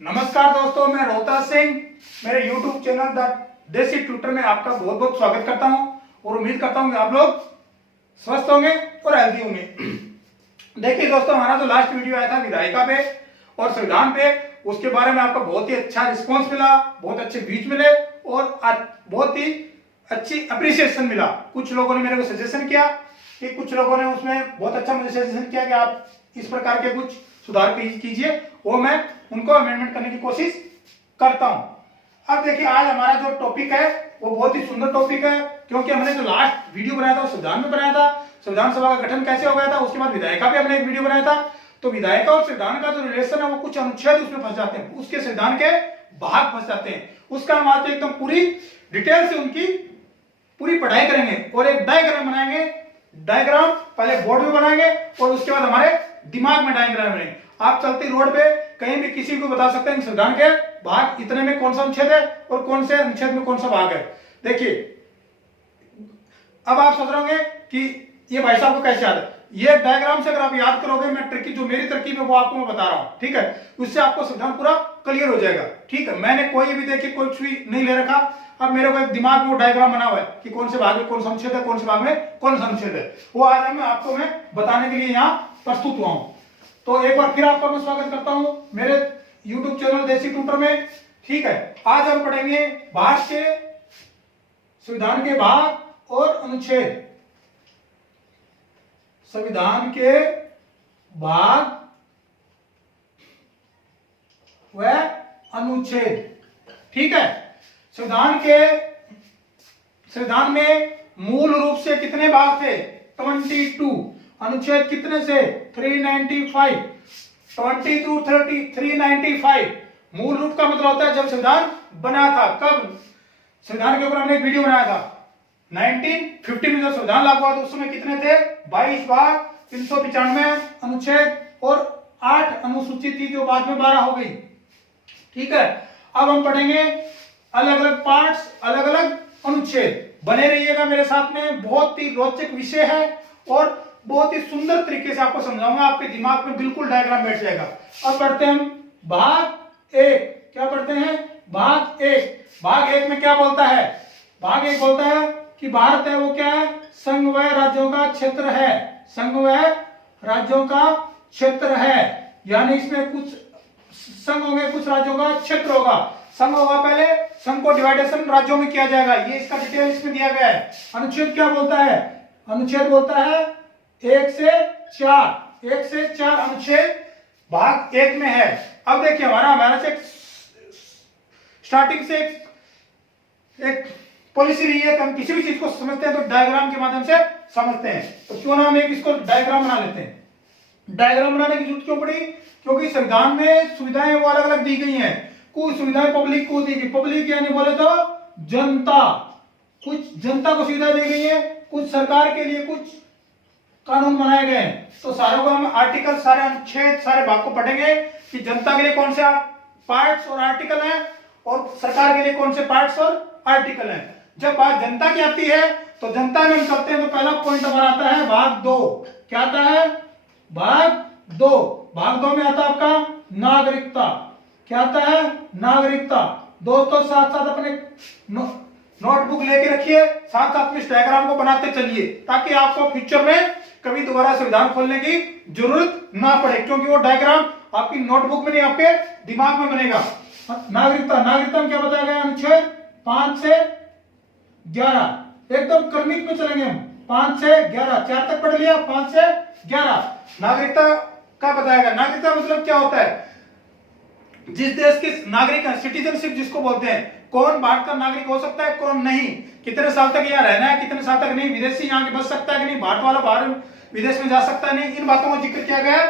नमस्कार दोस्तों, मैं रोहतास सिंह मेरे YouTube चैनल द देसी ट्यूटर में आपका बहुत बहुत स्वागत करता हूं और उम्मीद करता हूं कि आप लोग स्वस्थ होंगे और हेल्दी होंगे। देखिए दोस्तों, हमारा जो लास्ट वीडियो आया था विधायिका पे और संविधान पे, उसके बारे में आपका बहुत ही अच्छा रिस्पॉन्स मिला, बहुत अच्छे व्यूज मिले और बहुत ही अच्छी अप्रिसिएशन मिला। कुछ लोगों ने मेरे को सजेशन किया कि कुछ लोगों ने उसमें बहुत अच्छा मुझे सजेशन किया कि आप इस प्रकार के कुछ सुधार कीजिए, वो मैं उनको अमेंडमेंट करने की कोशिश करता हूं। अब देखिए, आज हमारा जो टॉपिक है वो बहुत ही सुंदर टॉपिक है, क्योंकि हमने जो लास्ट वीडियो बनाया था वो संविधान में बनाया था, संविधान सभा का गठन कैसे हो गया था, उसके बाद विधायिका पे हमने एक वीडियो बनाया था। तो विधायिका और संविधान का जो रिलेशन है वो कुछ अनुच्छेद उसमें फंस जाते हैं, उसके संविधान के भाग फंस जाते हैं। उसका हम आज एकदम पूरी डिटेल से उनकी पूरी पढ़ाई करेंगे और एक डायग्राम बनाएंगे। डायग्राम पहले बोर्ड में बनाएंगे और उसके बाद हमारे दिमाग में डायग्राम बनेंगे। आप चलती रोड पे कहीं भी किसी को बता सकते हैं संविधान के भाग इतने में कौन सा अनुच्छेद है और कौन से अनुच्छेद में कौन सा भाग है। देखिए, अब आप सोच रहे होंगे कि ये भाई साहब को कैसे याद है। ये डायग्राम से अगर आप याद करोगे, मैं ट्रिकी जो मेरी तरकीब है वो आपको मैं बता रहा हूं, ठीक है, उससे आपको संविधान पूरा क्लियर हो जाएगा। ठीक है, मैंने कोई भी देखिए कुछ भी नहीं ले रखा। अब मेरे को एक दिमाग में वो डायग्राम बना हुआ है कि कौन से भाग में कौन सा अनुच्छेद है, कौन से भाग में कौन सा अनुच्छेद है। वो आज मैं आपको बताने के लिए यहाँ प्रस्तुत हुआ हूं। तो एक बार फिर आपका मैं स्वागत करता हूं मेरे YouTube चैनल देसी ट्यूटर में। ठीक है, आज हम पढ़ेंगे भाग के संविधान के भाग और अनुच्छेद, संविधान के भाग व अनुच्छेद। ठीक है, संविधान में मूल रूप से कितने भाग थे? 22। अनुच्छेद कितने से? 395। 20 to 30 395। मूल रूप का मतलब होता है जब संविधान बना था। कब? संविधान के ऊपर हमने एक वीडियो बनाया था 1950 में। जब संविधान लागू हुआ तो उस समय कितने थे? 22 भाग, 395 अनुच्छेद और 8 अनुसूची थी जो बाद में 12 हो गई। ठीक है, अब हम पढ़ेंगे अलग अलग पार्ट्स, अलग अलग अनुच्छेद। बने रहिएगा मेरे साथ में, बहुत ही रोचक विषय है और बहुत ही सुंदर तरीके से आपको समझाऊंगा, आपके दिमाग में बिल्कुल डायग्राम बैठ जाएगा। अब पढ़ते हैं हम भाग एक। क्या पढ़ते हैं? भाग एक। भाग एक में क्या बोलता है? भाग एक बोलता है कि भारत है वो क्या है? संघ व राज्यों का क्षेत्र है। संघ व राज्यों का क्षेत्र है, यानी इसमें कुछ संघ होंगे, कुछ राज्यों का क्षेत्र होगा। संघ होगा पहले, संघ को डिवाइडेशन राज्यों में किया जाएगा, ये इसका डिटेल इसमें दिया गया है। अनुच्छेद क्या बोलता है? अनुच्छेद बोलता है 1 से 4। 1 से 4 अनुच्छेद भाग एक में है। अब देखिए, हमारा से स्टार्टिंग से एक पॉलिसी रही है कि हम किसी भी चीज को समझते हैं तो डायग्राम के माध्यम से समझते हैं। तो क्यों ना हम एक इसको डायग्राम बना लेते हैं। डायग्राम बनाने की जरूरत क्यों पड़ी? क्योंकि संविधान में सुविधाएं वो अलग अलग दी गई हैं। कुछ सुविधाएं पब्लिक को दी गई। पब्लिक यानी बोले तो जनता, कुछ जनता को सुविधा दी गई है, कुछ सरकार के लिए कुछ कानून बनाए गए हैं। तो सारों को हम आर्टिकल, सारे अनुच्छेद, सारे भाग को पढ़ेंगे कि जनता के लिए कौन से पार्ट्स और आर्टिकल हैं और सरकार के लिए कौन से पार्ट्स और आर्टिकल हैं। जब बात जनता की आती है तो जनता में हम चलते हैं तो पहला पॉइंट हमारा आता है भाग 2। क्या आता है? भाग 2। भाग 2 में आता है आपका नागरिकता। क्या आता है? नागरिकता। दोस्तों साथ साथ अपने नोटबुक लेके रखिए, साथ साथ में इस डायग्राम को बनाते चलिए ताकि आपको फ्यूचर में कभी दोबारा संविधान खोलने की जरूरत ना पड़े, क्योंकि वो डायग्राम आपकी नोटबुक में नहीं, आपके दिमाग में बनेगा। नागरिकता, नागरिकता में क्या बताया गया? अनुच्छेद 5 से 11। एकदम क्रमिक में चलेंगे हम, 5 से 11। 4 तक पढ़ लिया, 5 से 11 नागरिकता का बताया गया। नागरिकता मतलब क्या होता है? जिस देश के नागरिक है, सिटीजनशिप जिसको बोलते हैं, कौन भारत का नागरिक हो सकता है, कौन नहीं, कितने साल तक यहाँ रहना है, कितने साल तक नहीं, विदेशी यहाँ के बच सकता है कि नहीं, भारत वाला बाहर विदेश में जा सकता है नहीं, इन बातों का जिक्र किया गया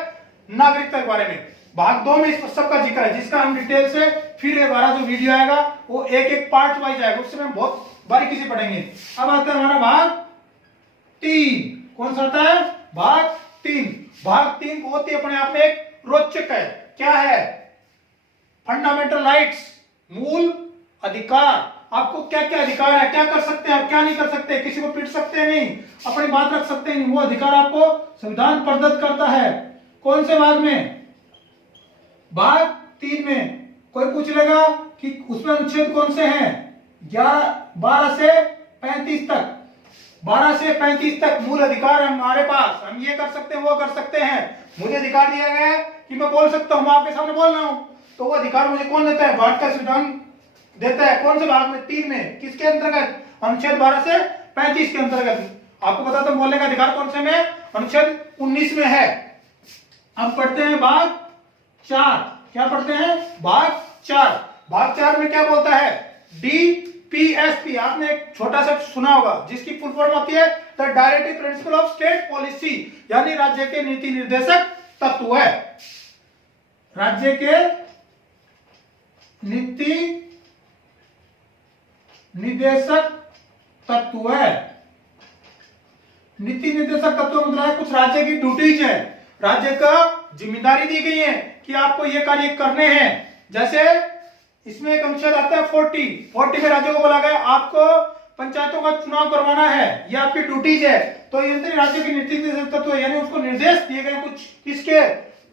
नागरिकता के बारे में। भाग 2 में इस सबका जिक्र है, जिसका हम डिटेल से फिर हमारा जो वीडियो आएगा वो एक एक पार्ट वाइज आएगा, उससे हम बहुत बारीकी से पढ़ेंगे। अब आता है हमारा भाग 3। कौन सा आता है? भाग 3। भाग 3 बहुत ही अपने आप में एक रोचक है। क्या है? फंडामेंटल राइट्स, मूल अधिकार। आपको क्या क्या अधिकार है, क्या कर सकते हैं आप, क्या नहीं कर सकते, किसी को पीट सकते हैं नहीं, अपनी बात रख सकते हैं, वो अधिकार आपको संविधान प्रदत्त करता है। कौन से भाग में? भाग 3 में। कोई पूछ लेगा कि उसमें अनुच्छेद कौन से हैं, 12 से 35 तक, 12 से 35 तक मूल अधिकार हमारे पास, हम ये कर सकते हैं वो कर सकते हैं। मुझे अधिकार दिया गया है कि मैं बोल सकता हूं, मैं आपके सामने बोल रहा हूं, तो वो अधिकार मुझे कौन देता है, भारत का संविधान देता है। कौन से भाग में, 3 में, किसके अंतर्गत, अनुच्छेद 12 से 35 के अंतर्गत। आपको बता दो बोलने का अधिकार कौन से में, अनुच्छेद 19 में है। अब पढ़ते हैं भाग 4, क्या पढ़ते हैं, भाग 4। भाग 4 में क्या बोलता है, डीपीएसपी, आपने एक छोटा सा सुना होगा जिसकी फुल फॉर्म होती है the directive principle of state policy, यानी राज्य के नीति निर्देशक तत्व है, राज्य के नीति निर्देशक तत्व है। नीति निर्देशक तत्व मतलब है कुछ राज्य की ड्यूटीज है, राज्य का जिम्मेदारी दी गई है कि आपको ये कार्य करने हैं। जैसे इसमें एक अनुच्छेद आता है 40 में राज्यों को बोला गया आपको पंचायतों का चुनाव करवाना है, ये आपकी ड्यूटीज है। तो ये राज्य की नीति निर्देशक तत्व है, यानी उसको निर्देश दिए गए कुछ किसके,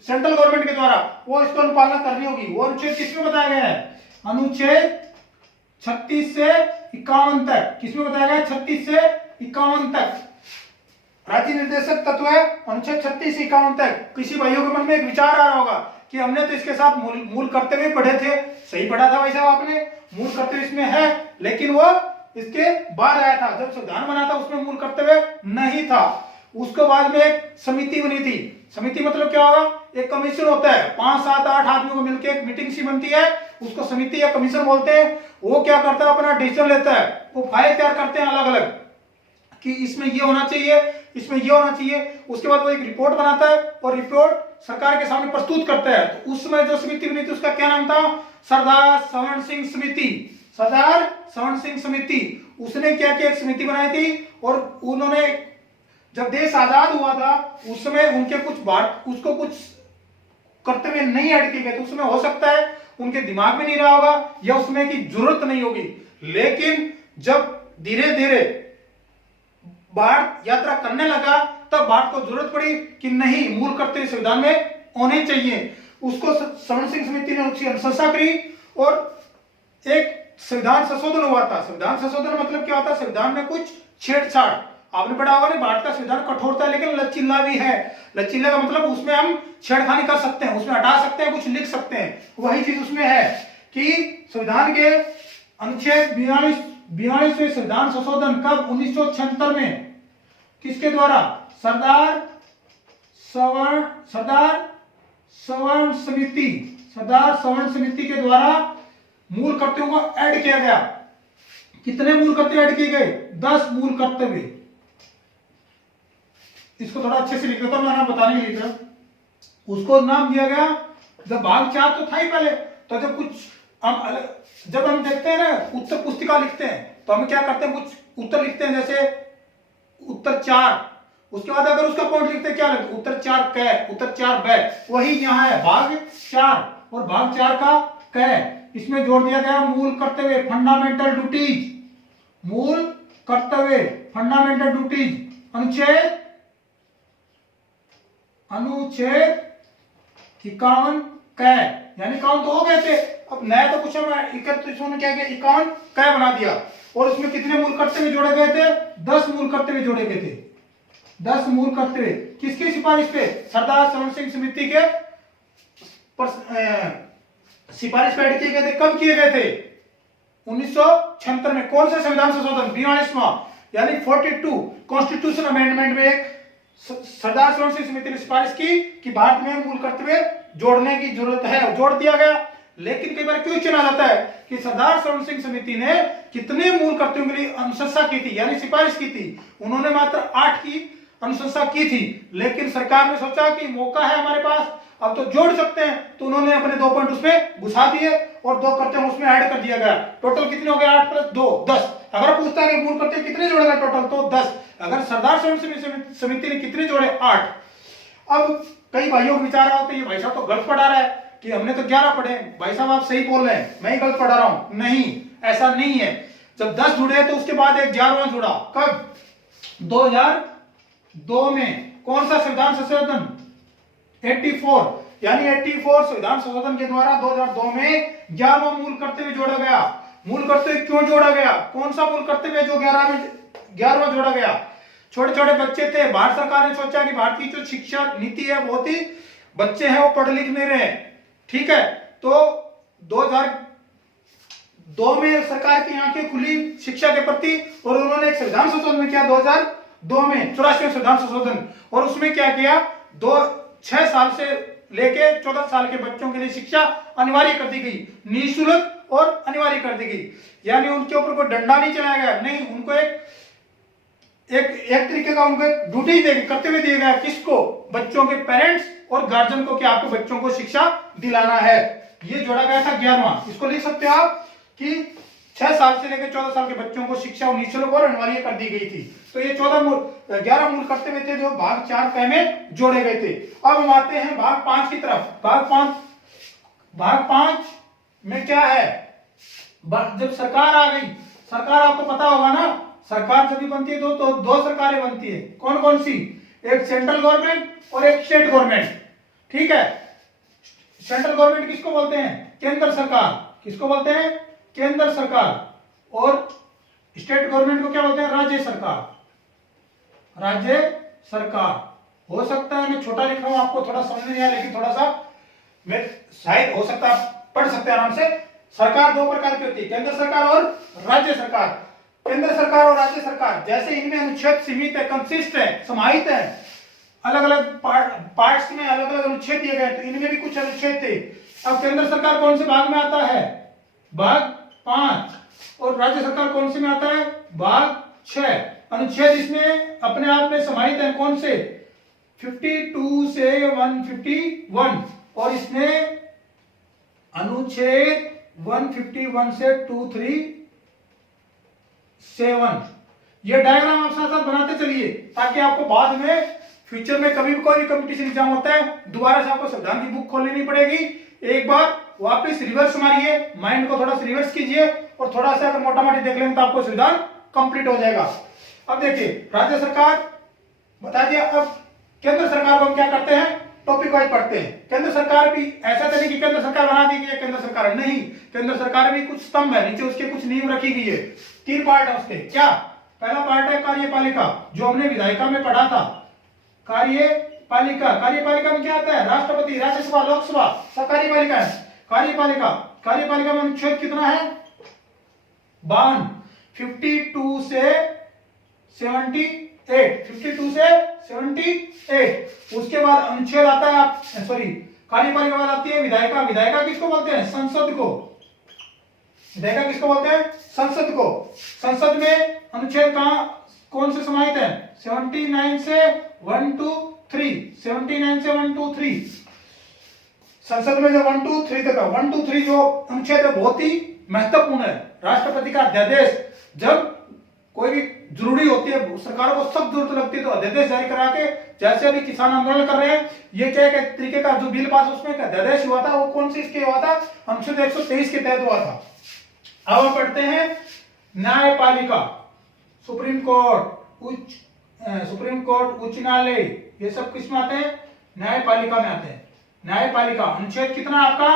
सेंट्रल गवर्नमेंट के द्वारा, वो इसको अनुपालना करनी होगी। वो अनुच्छेद किसमें बताया गया है, अनुच्छेद 36 से 51 तक, किसमें बताया गया, 36 से 51 तक राज्य निर्देशक तत्व है, अनुच्छेद 36 से 51 तक। किसी भाइयों के मन में एक विचार आ रहा होगा कि हमने तो इसके साथ मूल कर्तव्य पढ़े थे, सही पढ़ा था भाई साहब आपने, मूल कर्तव्य इसमें है, लेकिन वो इसके बाद आया था, जब संविधान बना था उसमें मूल कर्तव्य नहीं था। उसके बाद में एक समिति बनी थी, समिति मतलब क्या होगा, एक कमीशन होता है, 5, 7, 8 आदमियों को मिलकर एक मीटिंग सी बनती है, उसको समिति या कमीशन बोलते हैं। वो क्या करता है, अपना डिसीजन लेता है, वो फाइल तैयार करते हैं अलग अलग कि इसमें ये होना चाहिए, इसमें ये होना चाहिए। उसके बाद वो एक रिपोर्ट बनाता है और रिपोर्ट सरकार के सामने प्रस्तुत करता है। तो उस समय जो समिति बनी थी उसका क्या नाम था, सरदार सवर्ण सिंह समिति, सरदार सवर्ण सिंह समिति। उसने क्या किया, एक समिति बनाई थी और उन्होंने जब देश आजाद हुआ था उस समय उनके उसको कुछ कर्तव्य नहीं ऐड किए गए, तो उसमें हो सकता है उनके दिमाग में नहीं रहा होगा या उसमें की जरूरत नहीं होगी। लेकिन जब धीरे धीरे भारत यात्रा करने लगा तब भारत को जरूरत पड़ी कि नहीं, मूल कर्तव्य संविधान में होने चाहिए। उसको सवर्ण सिंह समिति ने उसकी अनुशंसा करी और एक संविधान संशोधन हुआ था। संविधान संशोधन मतलब क्या होता है, संविधान में कुछ छेड़छाड़, आपने पढ़ा होगा ना, भारत का संविधान कठोरता है लेकिन लचीला भी है। लचीला का मतलब उसमें हम छेड़खानी कर सकते हैं, उसमें हटा सकते हैं, कुछ लिख सकते हैं। वही चीज उसमें है कि संविधान के अनुच्छेद 42वें संविधान संशोधन कब, 1976 में, किसके द्वारा, सरदार सवर्ण समिति के द्वारा मूल कर्तव्यों को ऐड किया गया। कितने मूल कर्तव्य ऐड किए गए, 10 मूल कर्तव्य। इसको थोड़ा अच्छे से लिख देता हूं, मैं बताने के लिए उसको नाम दिया गया, जब भाग 4 तो था ही पहले, तो जब हम देखते हैं ना उत्तर पुस्तिका लिखते हैं तो हम क्या करते हैं, कुछ उत्तर लिखते हैं, जैसे उत्तर 4, उसके बाद अगर उसका पॉइंट लिखते हैं क्या लिखते, उत्तर 4 क, उत्तर 4 ब, वही यहाँ है भाग 4 और भाग 4 का क। इसमें जोड़ दिया गया मूल कर्तव्य, फंडामेंटल ड्यूटीज, मूल कर्तव्य, फंडामेंटल ड्यूटीज, अनुच्छेद 51 क, यानी काउंट तो हो गए थे। अब नया तो कुछ हम 31 में क्या किया, 51 क बना दिया और उसमें कितने मूल कर्तव्य जोड़े गए थे, 10 मूल कर्तव्य जोड़े गए थे। 10 मूल कर्तव्य किसकी सिफारिश पे, सरदार सवर्ण सिंह समिति के सिफारिश पे ऐड किए गए थे। कब किए गए थे, 1976 में। कौन सा संविधान संशोधन, 42वां, यानी 42 कॉन्स्टिट्यूशन अमेंडमेंट में एक सरदार सवर्ण सिंह समिति ने सिफारिश की कि भारत में मूल कर्तव्य जोड़ने की जरूरत है, जोड़ दिया गया। लेकिन कई बार क्वेश्चन आ जाता है कि सरदार सवर्ण सिंह समिति ने कितने मूल कर्तव्यों के लिए अनुशंसा की थी, यानी सिफारिश की थी। उन्होंने मात्र 8 की अनुशंसा की थी, लेकिन सरकार ने सोचा कि मौका है हमारे पास, अब तो जोड़ सकते हैं, तो उन्होंने अपने 2 पॉइंट उसमें घुसा दिए और 2 कर्तव्य उसमें ऐड कर दिया गया। टोटल कितने हो गए, 8 + 2 10। अगर पूछता है कि मूल कर्तव्य कितने जोड़े गए टोटल, तो 10। अगर सरदार सवर्ण सिंह समिति ने कितने जोड़े, 8। अब कई भाइयों को विचार रहा होता है ये भाई साहब तो गलत पढ़ा रहा है कि हमने तो 11 पढ़े। भाई साहब आप सही बोल रहे हैं, मैं ही गलत पढ़ा रहा हूं। नहीं, ऐसा नहीं है। जब 10 जुड़े तो उसके बाद एक 11वां जुड़ा, कब, 2002 में। कौन सा संविधान संशोधन, 84, यानी 84 संविधान संशोधन के द्वारा 2002 में 11वां मूल कर्तव्य जोड़ा गया। मूल कर्तव्य क्यों जोड़ा गया, कौन सा मूल कर्तव्य जो 11वां जोड़ा गया? छोटे छोटे बच्चे थे, भारत सरकार ने सोचा कि भारत की जो शिक्षा नीति है बहुत ही बच्चे हैं वो पढ़ लिख नहीं रहे, ठीक है, तो 2002 में सरकार की आंखें खुली शिक्षा के प्रति और उन्होंने एक संविधान संशोधन किया 2002 में 84वें संविधान संशोधन, और उसमें क्या किया, 6 साल से लेके 14 साल के बच्चों के लिए शिक्षा अनिवार्य कर दी गई, निःशुल्क और अनिवार्य कर दी गई। यानी उनके ऊपर कोई डंडा नहीं चलाया गया, नहीं, उनको एक तरीके का उनको ड्यूटी कर्तव्य दिया गया, किसको, बच्चों के पेरेंट्स और गार्जियन को, कि आपको बच्चों को शिक्षा दिलाना है। ये जोड़ा गया था 11वां। इसको लिख सकते हो आप कि 6 साल से लेकर 14 साल के बच्चों को शिक्षा निःशुल्क और अनिवार्य कर दी गई थी। तो ये 11 मूल कर्तव्य थे जो भाग 4 क में जोड़े गए थे। अब हम आते हैं भाग 5 की तरफ। भाग 5 में क्या है, जब सरकार आ गई, सरकार आपको पता होगा ना, सरकार जब भी बनती है तो दो सरकारें बनती है, कौन कौन सी, एक सेंट्रल गवर्नमेंट और एक स्टेट गवर्नमेंट, ठीक है। सेंट्रल गवर्नमेंट किसको बोलते हैं, केंद्र सरकार, किसको बोलते हैं, केंद्र सरकार, और स्टेट गवर्नमेंट को क्या बोलते हैं, राज्य सरकार, राज्य सरकार। हो सकता है मैं छोटा लिख रहा हूं, आपको थोड़ा समझ नहीं आया, लेकिन थोड़ा सा मैं शायद हो सकता है पढ़ सकते हैं आराम से। सरकार 2 प्रकार की होती है, केंद्र सरकार और राज्य सरकार। केंद्र सरकार और राज्य सरकार जैसे इनमें अनुच्छेद सीमित है, कंसिस्ट है, समाहित है, अलग अलग पार्ट्स में अलग अलग अनुच्छेद दिए गए, तो इनमें भी कुछ अनुच्छेद थे। अब केंद्र सरकार कौन से भाग में आता है, भाग 5, और राज्य सरकार कौन से में आता है, भाग 6। अनुच्छेद इसमें अपने आप में समाहित है, कौन से, 52 से 151, और इसमें अनुच्छेद 151 से 237। ये डायग्राम आप साथ साथ बनाते चलिए, ताकि आपको बाद में फ्यूचर में कभी भी कोई भी कंपटीशन एग्जाम होता है, दोबारा से आपको संविधान की बुक खोलनी नहीं पड़ेगी। एक बार वापस रिवर्स मारिए, माइंड को थोड़ा सा रिवर्स कीजिए, और थोड़ा सा अगर मोटा मोटी देख लेंगे तो आपको संविधान कंप्लीट हो जाएगा। अब देखिए, राज्य सरकार बता दिया। अब केंद्र सरकार को हम क्या करते हैं, टॉपिक वाइज पढ़ते हैं। केंद्र सरकार भी ऐसा तो नहीं कि केंद्र सरकार बना दी गई है केंद्र सरकार, नहीं, केंद्र सरकार भी कुछ स्तंभ है, नीचे उसके कुछ नींव रखी गई है। 3 पार्ट है उसके, क्या, पहला पार्ट है कार्यपालिका, जो हमने विधायिका में पढ़ा था, कार्यपालिका। कार्यपालिका में क्या आता है, राष्ट्रपति, राज्यसभा, लोकसभा, सब कार्यपालिका है। कार्यपालिका में अनुच्छेद कितना है, 52, 52 से 78, 52 से 78। उसके बाद अनुच्छेद आता है, सॉरी, कार्यपालिका बाद आती है विधायिका। विधायिका किसको बोलते हैं, संसद को। विधायिका किसको बोलते हैं, संसद को। संसद में अनुच्छेद कौन से समाहित है, 79 से 123, 79 से 123। संसद में जो 1 2 3 तक, 1 2 3 जो अनुच्छेद है बहुत ही महत्वपूर्ण है। राष्ट्रपति का अध्यादेश, जब कोई भी जरूरी होती है, सरकार को सख्त जरूरत लगती है, तो अध्यादेश जारी करा के, जैसे अभी किसान आंदोलन कर रहे हैं, ये क्या एक तरीके का जो बिल पास उसमें अध्यादेश हुआ था, वो कौन से इसके हुआ था, अनुच्छेद 123 के तहत हुआ था। अब हम पढ़ते हैं न्यायपालिका, सुप्रीम कोर्ट, उच्च न्यायालय, ये सब किस में आते हैं, न्यायपालिका में आते हैं। न्यायपालिका अनुच्छेद कितना आपका,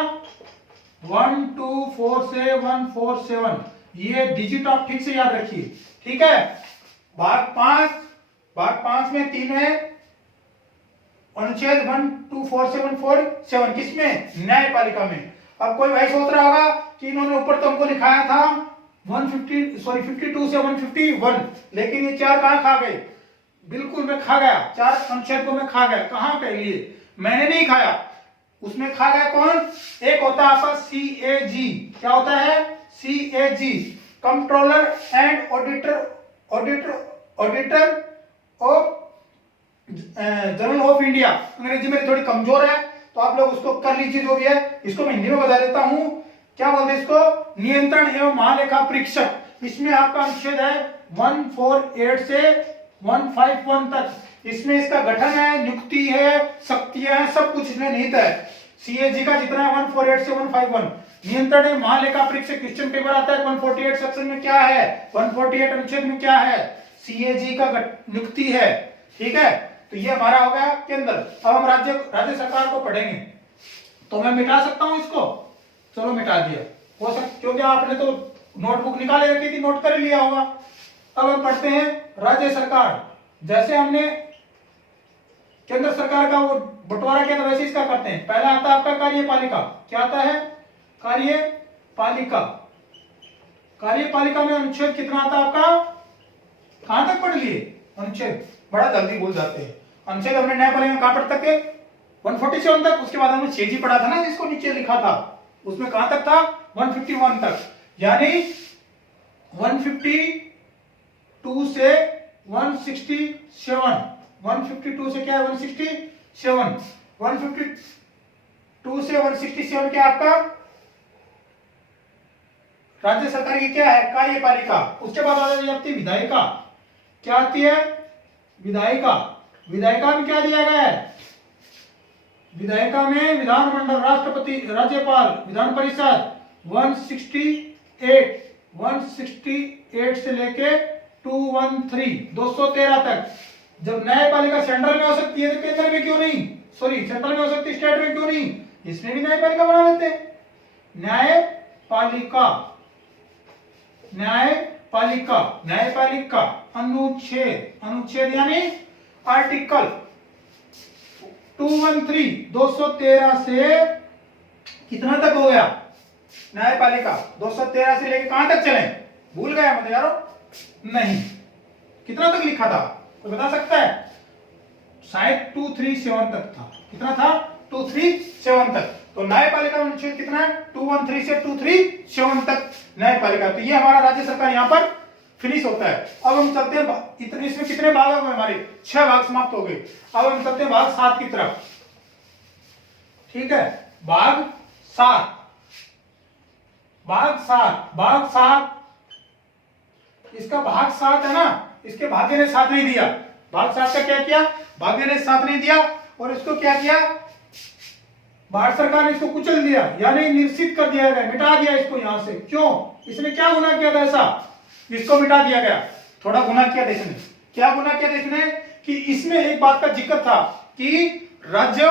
124 से 147। ये डिजिट आप ठीक से याद रखिए, ठीक है। भाग 5 में 3 है, अनुच्छेद 124 से 147 किसमें, न्यायपालिका में। अब कोई भाई सोच रहा होगा कि इन्होंने ऊपर तो हमको लिखाया था 52 से 151, लेकिन ये 4 कहां खा गए, बिल्कुल मैं खा गया, 4 अनुच्छेद को मैं खा गया। कहां के लिए, मैंने नहीं खाया, उसमें खा गया कौन, एक होता है आपका CAG, क्या होता है, CAG, controller and auditor of general of India. अंग्रेजी मेरी थोड़ी कमजोर है, तो आप लोग उसको कर लीजिए, जो भी है। इसको मैं हिंदी में बता देता हूं, क्या बोलते हैं इसको, नियंत्रण एवं महालेखा परीक्षक। इसमें आपका अनुच्छेद है 148 से 151 तक। इसमें इसका गठन है, नियुक्ति है, शक्तियां हैं, सब कुछ इसमें निहित है। CAG का जितना है 148 से 151। नियंत्रण एवं महालेखा परीक्षक, क्वेश्चन पेपर आता है 148 सेक्शन में क्या है, 148 अनुच्छेद में क्या है, CAG का नियुक्ति है, ठीक है। तो ये हमारा हो गया केंद्र। अब हम राज्य सरकार को पढ़ेंगे। तो मैं मिटा सकता हूं इसको, चलो मिटा दिया, हो सकता क्योंकि आपने तो नोटबुक निकाले रखी थी, नोट कर लिया होगा। अब हम पढ़ते हैं राज्य सरकार। जैसे हमने केंद्र सरकार का वो बंटवारा किया था वैसे इसका करते हैं। पहला आता है आपका कार्यपालिका। क्या आता है? कार्यपालिका। कार्यपालिका में अनुच्छेद कितना आता है आपका? कहां तक पढ़ लिए अनुच्छेद? बड़ा जल्दी भूल जाते हैं। अनुच्छेद हमने न्यायपालिका में कहां पढ़ तक है? 147 तक। उसके बाद हमने 6G पढ़ा था ना, जिसको नीचे लिखा था, उसमें कहां तक था? 151 तक। यानी 152 से 167, 152 से क्या है? 167, 152 से 167 क्या आपका? राज्य सरकार की क्या है? कार्यपालिका। उसके बाद आ जाती है विधायिका। क्या आती है? विधायिका। विधायिका में क्या दिया गया है? विधायिका में विधानमंडल, राष्ट्रपति, राज्यपाल, विधान परिषद 168 से लेके 213 तक। जब न्यायपालिका सेंट्रल में हो सकती है तो केंद्र में क्यों नहीं? सॉरी, सेंट्रल में हो सकती है, स्टेट में क्यों नहीं? इसमें भी न्यायपालिका बना लेते हैं। न्यायपालिका, न्यायपालिका, न्यायपालिका अनुच्छेद, अनुच्छेद यानी आर्टिकल 213 से कितना तक हो गया? न्यायपालिका 213 से लेके कहां तक चले? भूल गया मतलब यारो? नहीं। कितना तक लिखा था कोई बता सकता है? शायद 237 तक था। कितना था? 237 तक। तो न्यायपालिका में अनुच्छेद कितना है? 213 से 237 तक न्यायपालिका। तो ये हमारा राज्य सरकार यहाँ पर फिनिश होता है। अब हम चलते हैं इतने, इसमें कितने भाग हो गए हमारे? 6 भाग समाप्त हो गए। अब हम चलते हैं भाग 7 की तरफ। ठीक है, भाग 7, भाग 7, भाग 7। इसका भाग 7 है ना, इसके भाग्य ने साथ नहीं दिया। भाग 7 का क्या किया? भाग्य ने साथ नहीं दिया और इसको क्या किया? भारत सरकार ने इसको कुचल दिया, यानी निश्चित कर दिया गया, मिटा दिया इसको यहां से। क्यों? इसने क्या गुनाह किया था ऐसा? इसको मिटा दिया गया। थोड़ा गुनाह किया था इसने। क्या गुनाह किया था इसने? कि इसमें एक बात का जिक्र था कि राज्य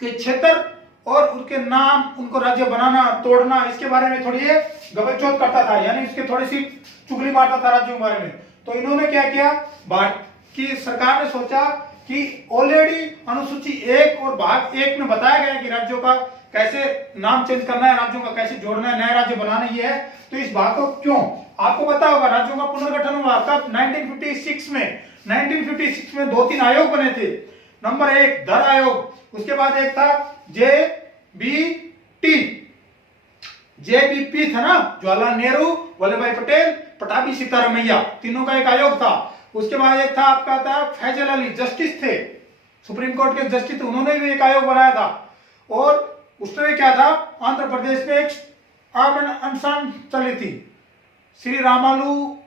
के क्षेत्र और उनके नाम, उनको राज्य बनाना, तोड़ना, इसके बारे में थोड़ी गबलचोद करता था, यानी उसके थोड़ी सी चुगली मारता था राज्यों के बारे में। तो इन्होंने क्या किया? भारत की सरकार ने सोचा कि ऑलरेडी अनुसूची 1 और भाग 1 में बताया गया कि राज्यों का कैसे नाम चेंज करना है, राज्यों का कैसे जोड़ना है, नया राज्य बनाना ही है। तो इस भाग को क्यों? आपको पता होगा राज्यों का पुनर्गठन हुआ कब? 1956 में। 1956 में 2-3 आयोग बने थे। नंबर 1 धर आयोग, उसके बाद एक था JBP था ना, जवाहरलाल नेहरू, वल्लभ भाई पटेल, पटाभी सीतारामैया, तीनों का एक आयोग था। उसके बाद एक था आपका था फैजल अली, जस्टिस थे, सुप्रीम कोर्ट के जस्टिस, उन्होंने भी एक आयोग बनाया था। और उसमें क्या था? आंध्र प्रदेश में एक आमरण अनशन चली थी। श्री रामालू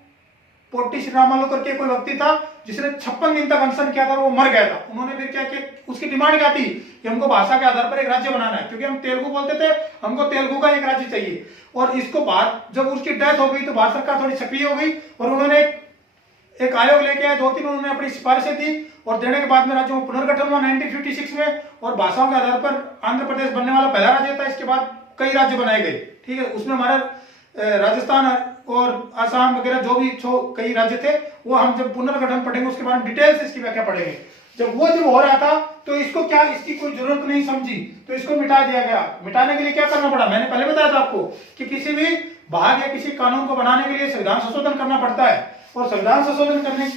पोटी श्री रामालू करके कोई व्यक्ति था जिसने 56 दिन तक अनशन किया था, वो मर गया था। उन्होंने फिर क्या किया? उसकी डिमांड क्या थी कि हमको भाषा के आधार पर एक राज्य बनाना है, क्योंकि हम तेलुगु बोलते थे, हमको तेलुगु का एक राज्य चाहिए। और इसको बाद जब उसकी डेथ हो गई तो भारत सरकार थोड़ी सक्रिय हो गई और उन्होंने एक आयोग लेके आए, 2-3 उन्होंने अपनी सिफारिशें दी और देने के बाद में राज्यों का पुनर्गठन हुआ 1956 में। और भाषाओं के आधार पर आंध्र प्रदेश बनने वाला पहला राज्य था। इसके बाद कई राज्य बनाए गए। ठीक है, उसमें हमारा राजस्थान और आसाम वगैरह जो भी कई राज्य थे, वो हम जब पुनर्गठन पढ़ेंगे उसके बाद डिटेल से इसकी व्याख्या पढ़ेंगे। जब हो रहा था तो इसको क्या, इसकी कोई जरूरत नहीं समझी तो इसको मिटा दिया गया। मिटाने के लिए क्या करना पड़ा? मैंने पहले बताया था आपको कि किसी भी भाग या किसी कानून को बनाने के लिए संविधान संशोधन करना पड़ता है। और संविधान संशोधन करने,